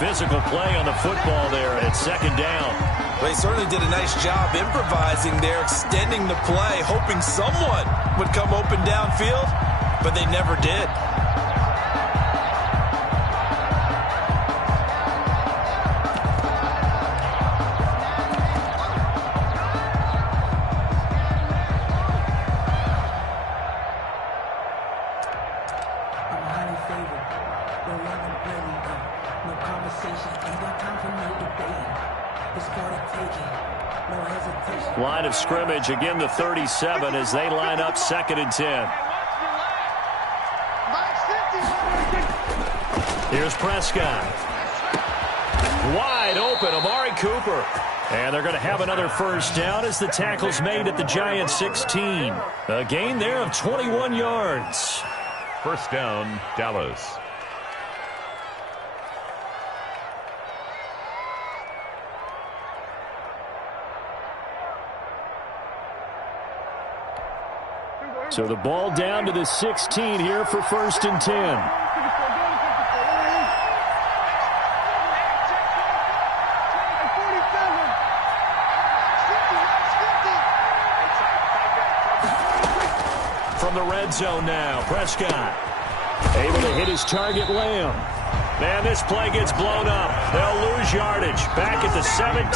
Physical play on the football there at second down. They certainly did a nice job improvising there, extending the play, hoping someone would come open downfield, but they never did. Line of scrimmage, again the 37 as they line up 2nd and 10. Here's Prescott. Wide open, Amari Cooper. And they're going to have another first down as the tackle's made at the Giants 16. A gain there of 21 yards. First down, Dallas. So the ball down to the 16 here for 1st and 10. From the red zone now, Prescott able to hit his target, Lamb. Man, this play gets blown up. They'll lose yardage back at the 17.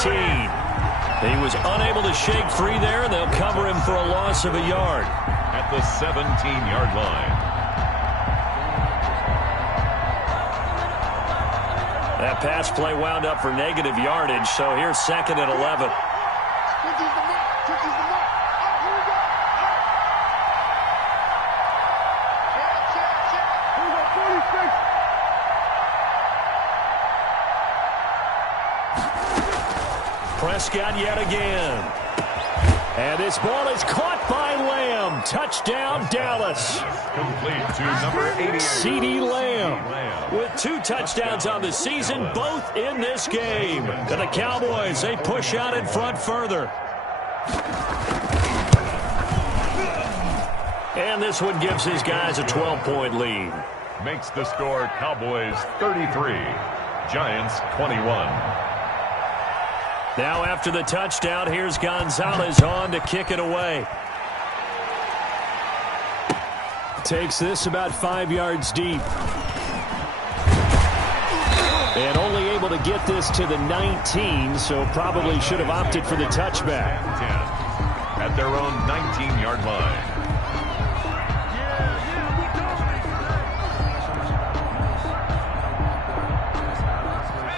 He was unable to shake free there, and they'll cover him for a loss of a yard. At the 17-yard line. That pass play wound up for negative yardage, so here's 2nd and 11. Prescott yet again. And this ball is caught by Lamb. Touchdown, Dallas. Complete to number 88. CeeDee Lamb with 2 touchdowns on the season, both in this game. And the Cowboys, they push out in front further. And this one gives his guys a 12-point lead. Makes the score Cowboys 33, Giants 21. Now after the touchdown, here's Gonzalez on to kick it away. Takes this about 5 yards deep. And only able to get this to the 19, so probably should have opted for the touchback. 10 at their own 19-yard line.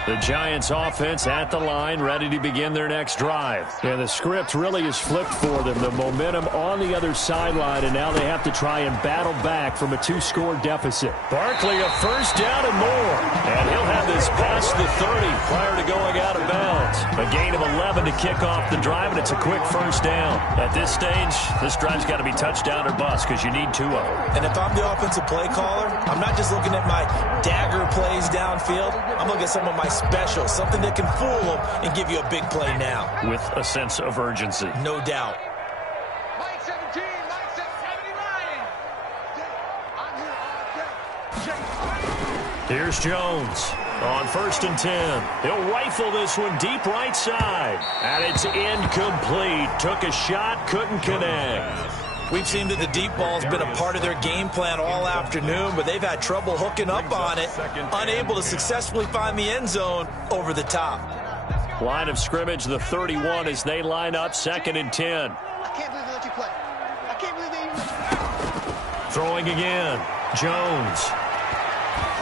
The Giants offense at the line, ready to begin their next drive. And the script really is flipped for them. The momentum on the other sideline, and now they have to try and battle back from a 2-score deficit. Barkley a first down and more. And he'll have this past the 30 prior to going out of bounds. A gain of 11 to kick off the drive, and it's a quick first down. At this stage, this drive's got to be touchdown or bust because you need 2 of them. And if I'm the offensive play caller, I'm not just looking at my dagger plays downfield. I'm looking at some of my special, something that can fool them and give you a big play now. With a sense of urgency. No doubt. Mike 17, Mike 79. I'm here all day. Here's Jones on 1st and 10. He'll rifle this one deep right side. And it's incomplete. Took a shot, couldn't connect. We've seen that the deep ball's been a part of their game plan all afternoon, but they've had trouble hooking up on it, unable to successfully find the end zone over the top. Line of scrimmage, the 31, as they line up 2nd and 10. I can't believe they let you play. I can't believe they even let you. Throwing again, Jones.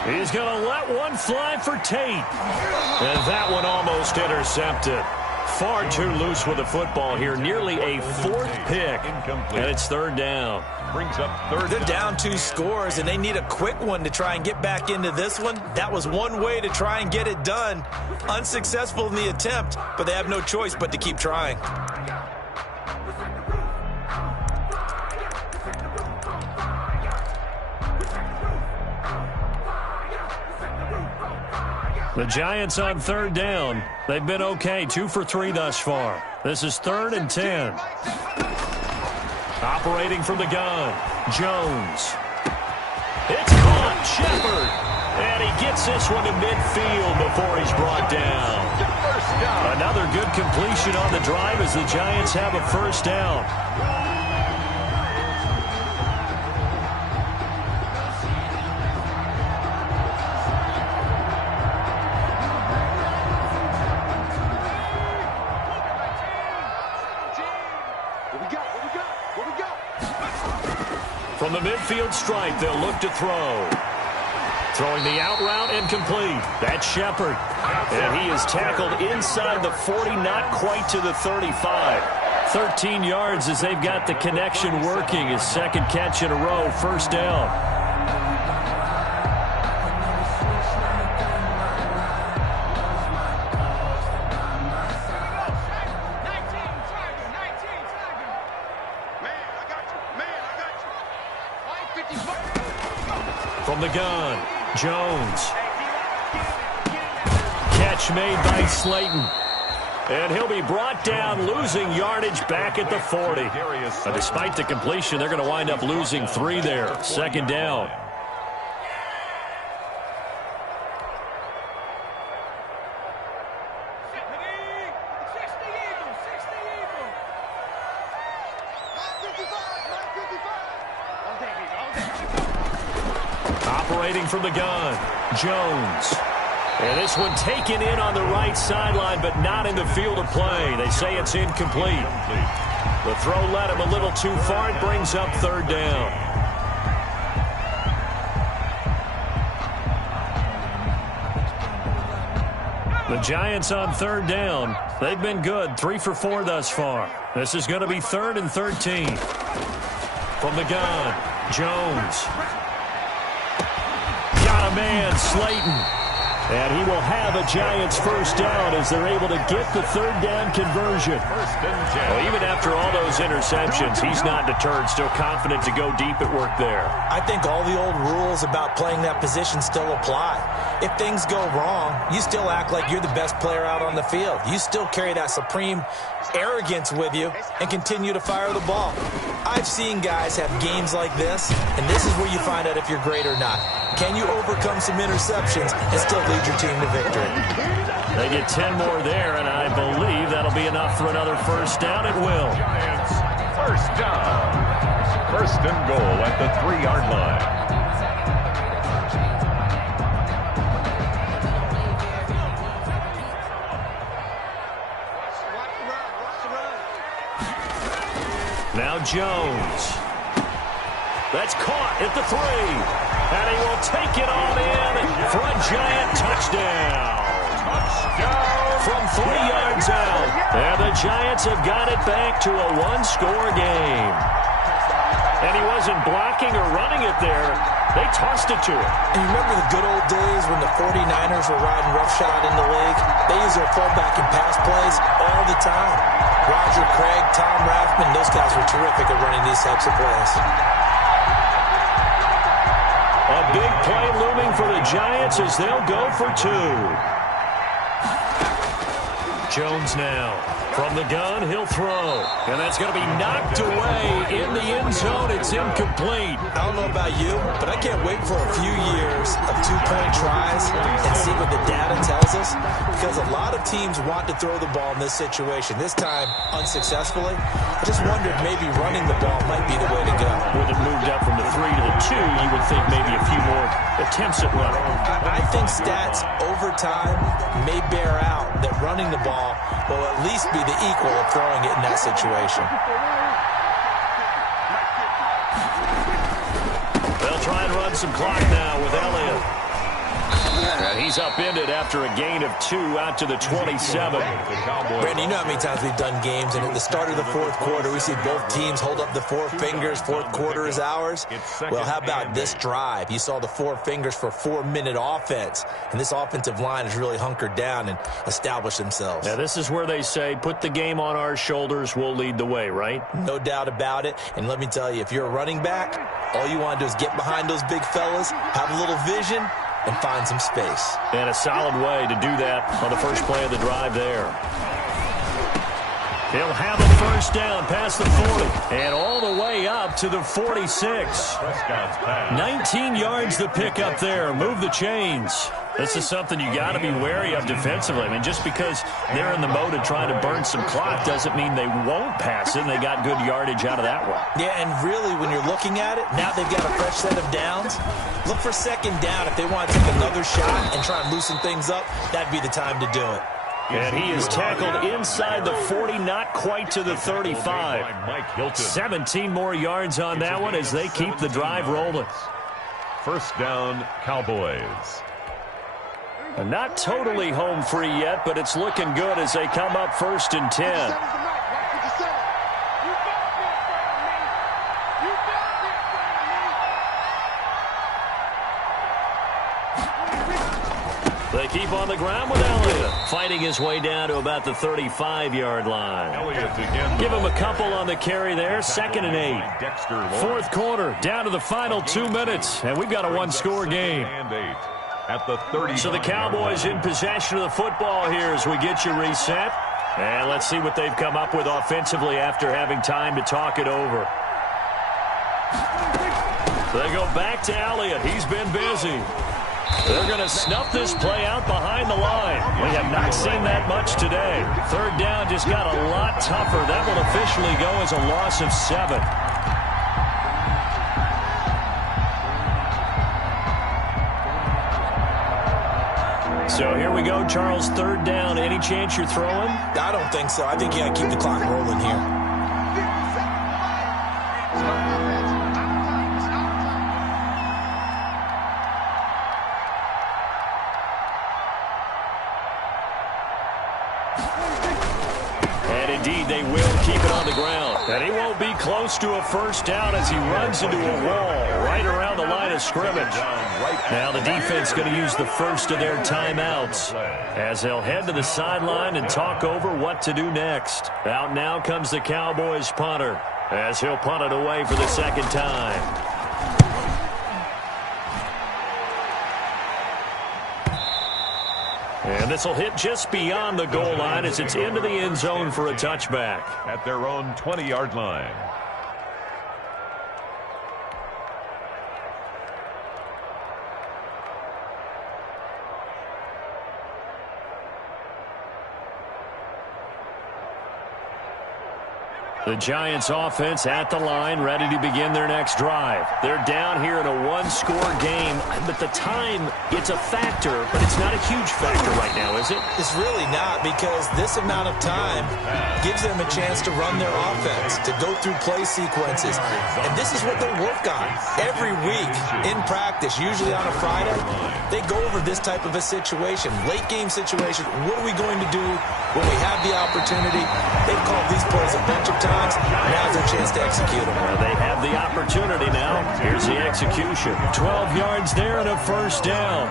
He's going to let one fly for Tate. And that one almost intercepted. Far too loose with the football here. Nearly a 4th pick. And it's 3rd down. Brings up 3rd They're down 2 scores, and they need a quick one to try and get back into this one. That was one way to try and get it done. Unsuccessful in the attempt, but they have no choice but to keep trying. The Giants on 3rd down. They've been okay, 2 for 3 thus far. This is 3rd and 10. Operating from the gun, Jones. It's caught, Shepard. And he gets this one to midfield before he's brought down. Another good completion on the drive as the Giants have a 1st down. From the midfield stripe, they'll look to throw. Throwing the out route incomplete. That's Shepard. And he is tackled inside the 40, not quite to the 35. 13 yards as they've got the connection working. His 2nd catch in a row, 1st down. From the gun, Jones. Catch made by Slayton. And he'll be brought down, losing yardage back at the 40. But despite the completion, they're going to wind up losing 3 there. 2nd down. Operating from the gun, Jones. And this one taken in on the right sideline, but not in the field of play. They say it's incomplete. The throw led him a little too far. It brings up 3rd down. The Giants on 3rd down. They've been good, 3 for 4 thus far. This is going to be 3rd and 13. From the gun, Jones. Got a man, Slayton. And he will have a Giants 1st down as they're able to get the 3rd down conversion. Well, even after all those interceptions, he's not deterred, still confident to go deep at work there. I think all the old rules about playing that position still apply. If things go wrong, you still act like you're the best player out on the field. You still carry that supreme arrogance with you and continue to fire the ball. I've seen guys have games like this, and this is where you find out if you're great or not. Can you overcome some interceptions and still lead your team to victory? They get 10 more there, and I believe that'll be enough for another 1st down. It will. Giants 1st down. 1st and goal at the 3-yard line. Now Jones. That's caught at the 3. And he will take it on in for a Giant touchdown. From 3 yards out. And the Giants have got it back to a 1-score game. And he wasn't blocking or running it there. They tossed it to him. And you remember the good old days when the 49ers were riding roughshod in the league? They used their fullback in pass plays all the time. Roger Craig, Tom Rathman, those guys were terrific at running these types of plays. A big play looming for the Giants as they'll go for 2. Jones now From the gun, he'll throw. And that's going to be knocked away in the end zone. It's incomplete. I don't know about you, but I can't wait for a few years of two-point tries and see what the data tells us, because a lot of teams want to throw the ball in this situation. This time, unsuccessfully. I just wondered maybe running the ball might be the way to go. With it moved up from the 3 to the 2, you would think maybe a few more attempts at running. I think stats over time may bear out that running the ball will at least be the equal of throwing it in that situation. They'll try and run some clock now with Elliott. And he's upended after a gain of 2 out to the 27. Brandon, you know how many times we've done games, and at the start of the fourth quarter, we see both teams hold up the 4 fingers. Fourth quarter is ours. Well, how about this drive? You saw the 4 fingers for 4-minute offense, and this offensive line has really hunkered down and established themselves. Now, this is where they say, put the game on our shoulders, we'll lead the way, right? No doubt about it. And let me tell you, if you're a running back, all you want to do is get behind those big fellas, have a little vision, and find some space. And a solid way to do that on the first play of the drive there. He'll have a first down past the 40 and all the way up to the 46. 19 yards to pick up there. Move the chains. This is something you got to be wary of defensively. I mean, just because they're in the mode of trying to burn some clock doesn't mean they won't pass it. And they got good yardage out of that one. Yeah, and really, when you're looking at it, now they've got a fresh set of downs. Look for second down. If they want to take another shot and try and loosen things up, that'd be the time to do it. And he is tackled inside the 40, not quite to the 35. 17 more yards on that one as they keep the drive rolling. First down, Cowboys. Not totally home free yet, but it's looking good as they come up 1st and 10. They keep on the ground with Elliott, fighting his way down to about the 35-yard line. Give him a couple on the carry there, 2nd and 8. Fourth quarter, down to the final 2 minutes, and we've got a one-score game. So the Cowboys in possession of the football here as we get you reset. And let's see what they've come up with offensively after having time to talk it over. They go back to Elliott. He's been busy. They're going to snuff this play out behind the line. We have not seen that much today. Third down just got a lot tougher. That will officially go as a loss of 7. So here we go, Charles, 3rd down. Any chance you're throwing? I don't think so. I think you got to keep the clock rolling here. Indeed, they will keep it on the ground. And he won't be close to a first down as he runs into a wall right around the line of scrimmage. Now the defense going to use the first of their timeouts as they'll head to the sideline and talk over what to do next. Out now comes the Cowboys punter as he'll punt it away for the 2nd time. And this will hit just beyond the goal line as it's into the end zone for a touchback. At their own 20-yard line. The Giants offense at the line, ready to begin their next drive. They're down here in a one-score game, but the time, it's a factor, but it's not a huge factor right now, is it? It's really not, because this amount of time gives them a chance to run their offense, to go through play sequences. And this is what they work on every week in practice, usually on a Friday. They go over this type of a situation, late game situation. What are we going to do when we have the opportunity? They've called these plays a bunch of times. Now's their chance to execute them. Well, they have the opportunity now. Here's the execution. 12 yards there and a first down.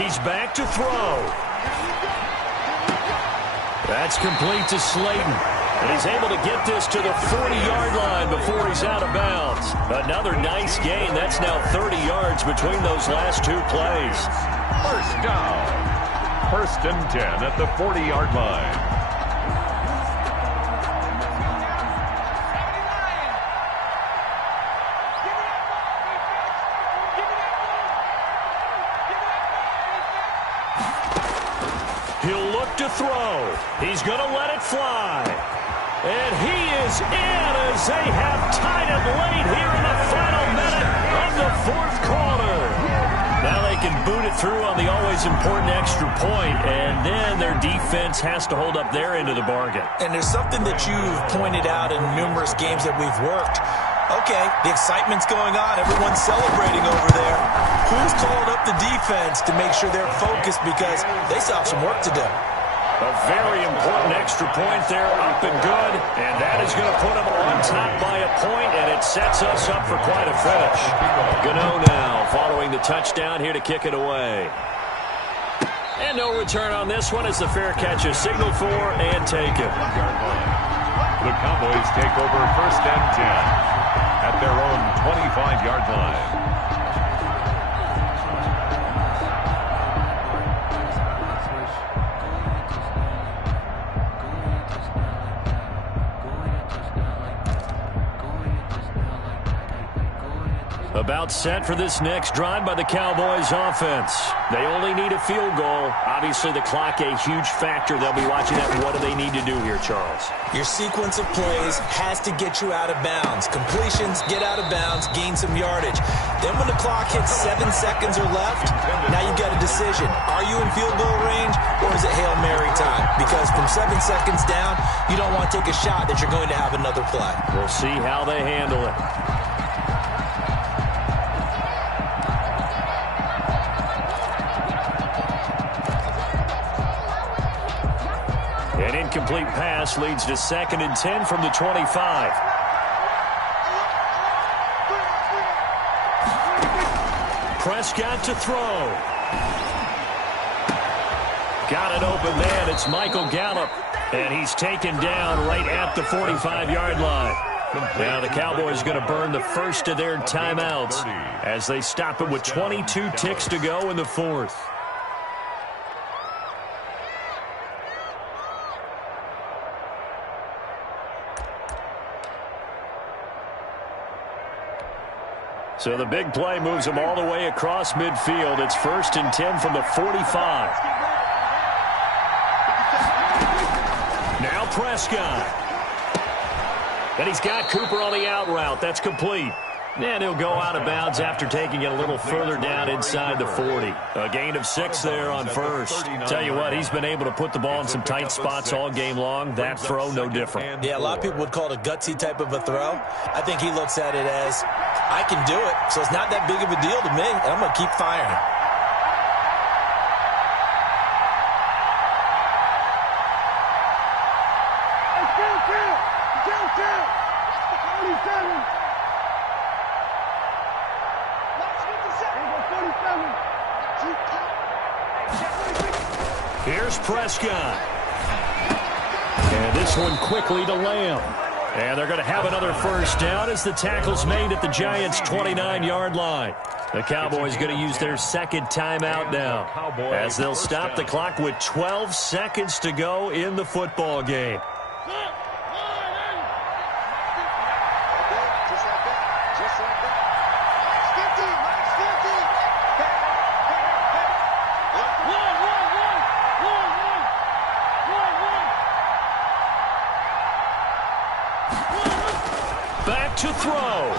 He's back to throw. That's complete to Slayton. And he's able to get this to the 40-yard line before he's out of bounds. Another nice gain. That's now 30 yards between those last two plays. First down. First and 10 at the 40-yard line. He'll look to throw. He's going to let it fly. And he is in as they have tied it late here in the final minute of the fourth quarter. Now they can boot it through on the always important extra point, and then their defense has to hold up their end of the bargain. And there's something that you've pointed out in numerous games that we've worked. Okay, the excitement's going on. Everyone's celebrating over there. Who's calling up the defense to make sure they're focused because they still have some work to do? A very important extra point there, up and good, and that is going to put them on top by a point, and it sets us up for quite a finish. Gano now following the touchdown here to kick it away. And no return on this one as the fair catch is signaled for and taken. The Cowboys take over first and 10 at their own 25-yard line. About set for this next drive by the Cowboys offense. They only need a field goal. Obviously, the clock a huge factor. They'll be watching that. What do they need to do here, Charles? Your sequence of plays has to get you out of bounds. Completions, get out of bounds, gain some yardage. Then when the clock hits 7 seconds or left, now you've got a decision. Are you in field goal range or is it Hail Mary time? Because from 7 seconds down, you don't want to take a shot that you're going to have another play. We'll see how they handle it. An incomplete pass leads to 2nd and 10 from the 25. Prescott to throw. Got it open man. It's Michael Gallup. And he's taken down right at the 45-yard line. Now the Cowboys going to burn the first of their timeouts as they stop it with 22 ticks to go in the fourth. So the big play moves them all the way across midfield. It's 1st and 10 from the 45. Now Prescott. And he's got Cooper on the out route. That's complete. And he'll go out of bounds after taking it a little further down inside the 40. A gain of 6 there on first. Tell you what, he's been able to put the ball in some tight spots all game long. That throw, no different. Yeah, a lot of people would call it a gutsy type of a throw. I think he looks at it as, I can do it, so it's not that big of a deal to me, and I'm going to keep firing. Here's Prescott. And this one quickly to Lamb. And they're going to have another first down as the tackle's made at the Giants' 29-yard line. The Cowboys going to use their second timeout now as they'll stop the clock with 12 seconds to go in the football game. Back to throw.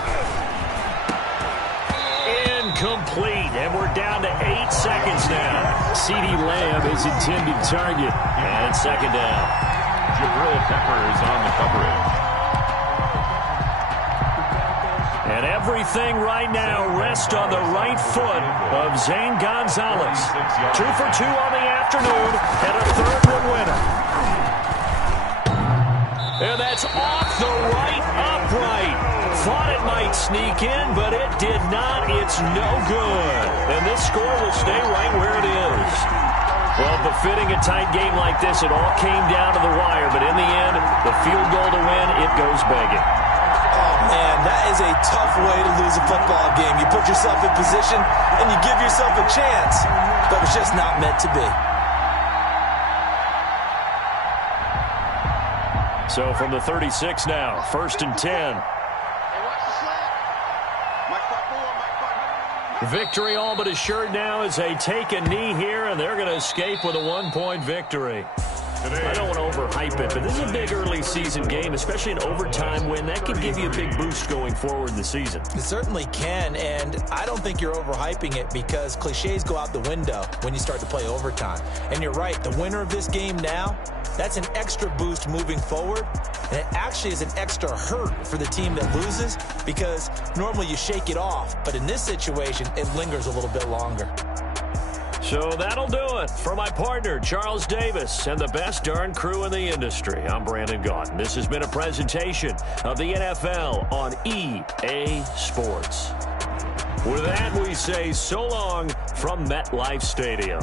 Incomplete, and we're down to 8 seconds now. CeeDee Lamb is intended target, and it's 2nd down. Jabril Peppers on the coverage. And everything right now rests on the right foot of Zane Gonzalez. 2 for 2 on the afternoon, and a 3rd one winner. And that's off the right upright. Thought it might sneak in, but it did not. It's no good. And this score will stay right where it is. Well, befitting a tight game like this, it all came down to the wire, but in the end, the field goal to win, it goes begging. Oh, man, that is a tough way to lose a football game. You put yourself in position, and you give yourself a chance, but it's just not meant to be. So from the 36 now, 1st and 10. Victory all but assured now as they take a knee here, and they're going to escape with a 1-point victory. I don't want to overhype it, but this is a big early season game, especially an overtime win. That could give you a big boost going forward in the season. It certainly can, and I don't think you're overhyping it because cliches go out the window when you start to play overtime. And you're right, the winner of this game now, that's an extra boost moving forward, and it actually is an extra hurt for the team that loses because normally you shake it off, but in this situation, it lingers a little bit longer. So that'll do it. For my partner, Charles Davis, and the best darn crew in the industry, I'm Brandon Gaudin. This has been a presentation of the NFL on EA Sports. With that, we say so long from MetLife Stadium.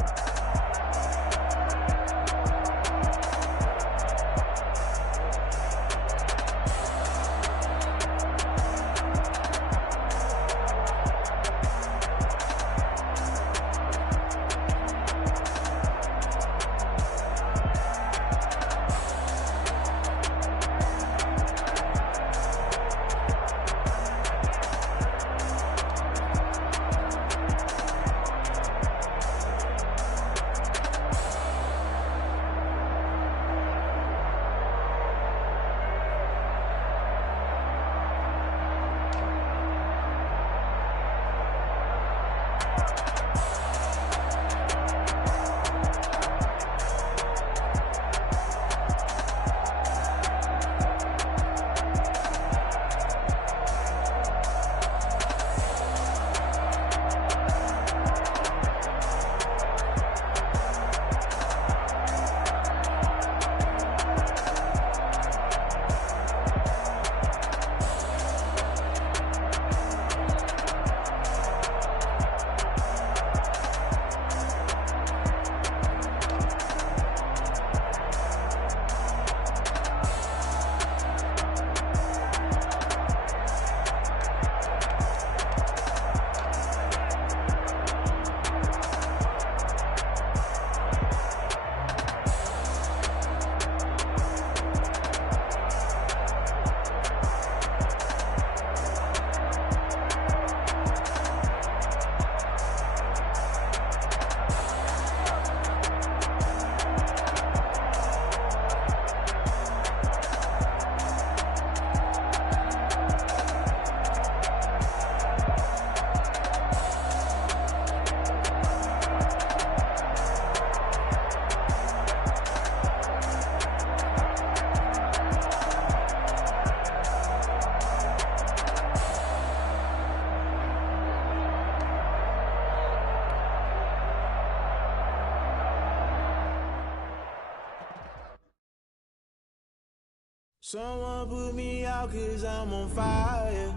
Someone put me out 'cause I'm on fire.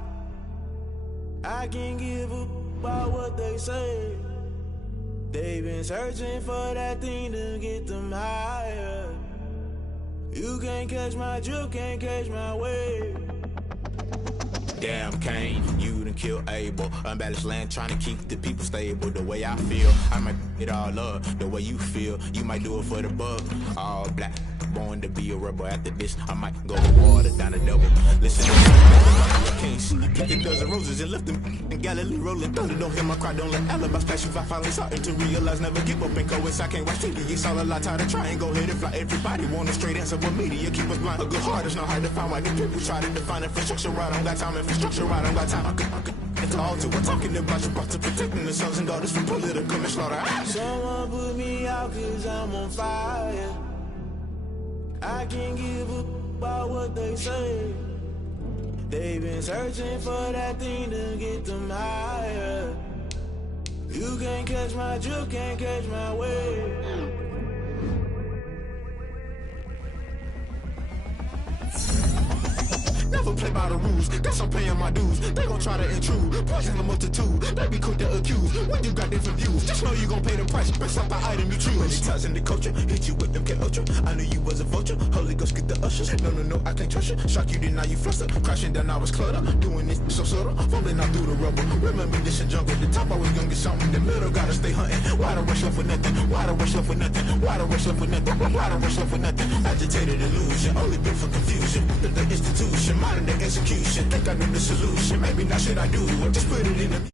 I can't give up about what they say. They've been searching for that thing to get them higher. You can't catch my drift, can't catch my wave. Damn Kane, you done killed Abel. Unbalanced land trying to keep the people stable. The way I feel, I might it all up. The way you feel, you might do it for the buck. All black, born to be a rebel. After this, I might go water down the double. Listen to me, I can't see. Pick a dozen roses and left them in Galilee rolling thunder. Don't hear my cry, don't let alibis flash. If I finally starting to realize, never give up and coast. I can't watch TV, it's all a lot. Tired of trying, go ahead and fly. Everybody want a straight answer, but media keep us blind. A good heart is not hard to find. Why these people try to define infrastructure right? I don't got time, infrastructure right, I don't got time. I could all to we're talking about you, about to protecting the sons and daughters from political and slaughter. Someone put me out 'cause I'm on fire. I can't give up about what they say. They've been searching for that thing to get them higher. You can't catch my drift, can't catch my wave. Never play by the rules. Guess I'm paying my dues. They gon' try to intrude. Poison the multitude. They be quick to accuse. When you got different views, just know you gon' pay the price based off the item you choose. Many times in the culture, hit you with them get ultra. I knew you was a vulture. Holy Ghost get the ushers. No, I can't trust you. Shock you, then now you fluster. Crashing down, I was clutter. Doing this so subtle. Falling out through the rubble. Remember this in jungle. The top I was young and something. The middle gotta stay hunting. Why the rush left for nothing? Why the rush left for nothing? Why the rush left for nothing? Why the rush left for nothing? Agitated illusion. Only built for confusion. The institution. Modern day execution. Think I knew the solution. Maybe not should I do. Just put it in the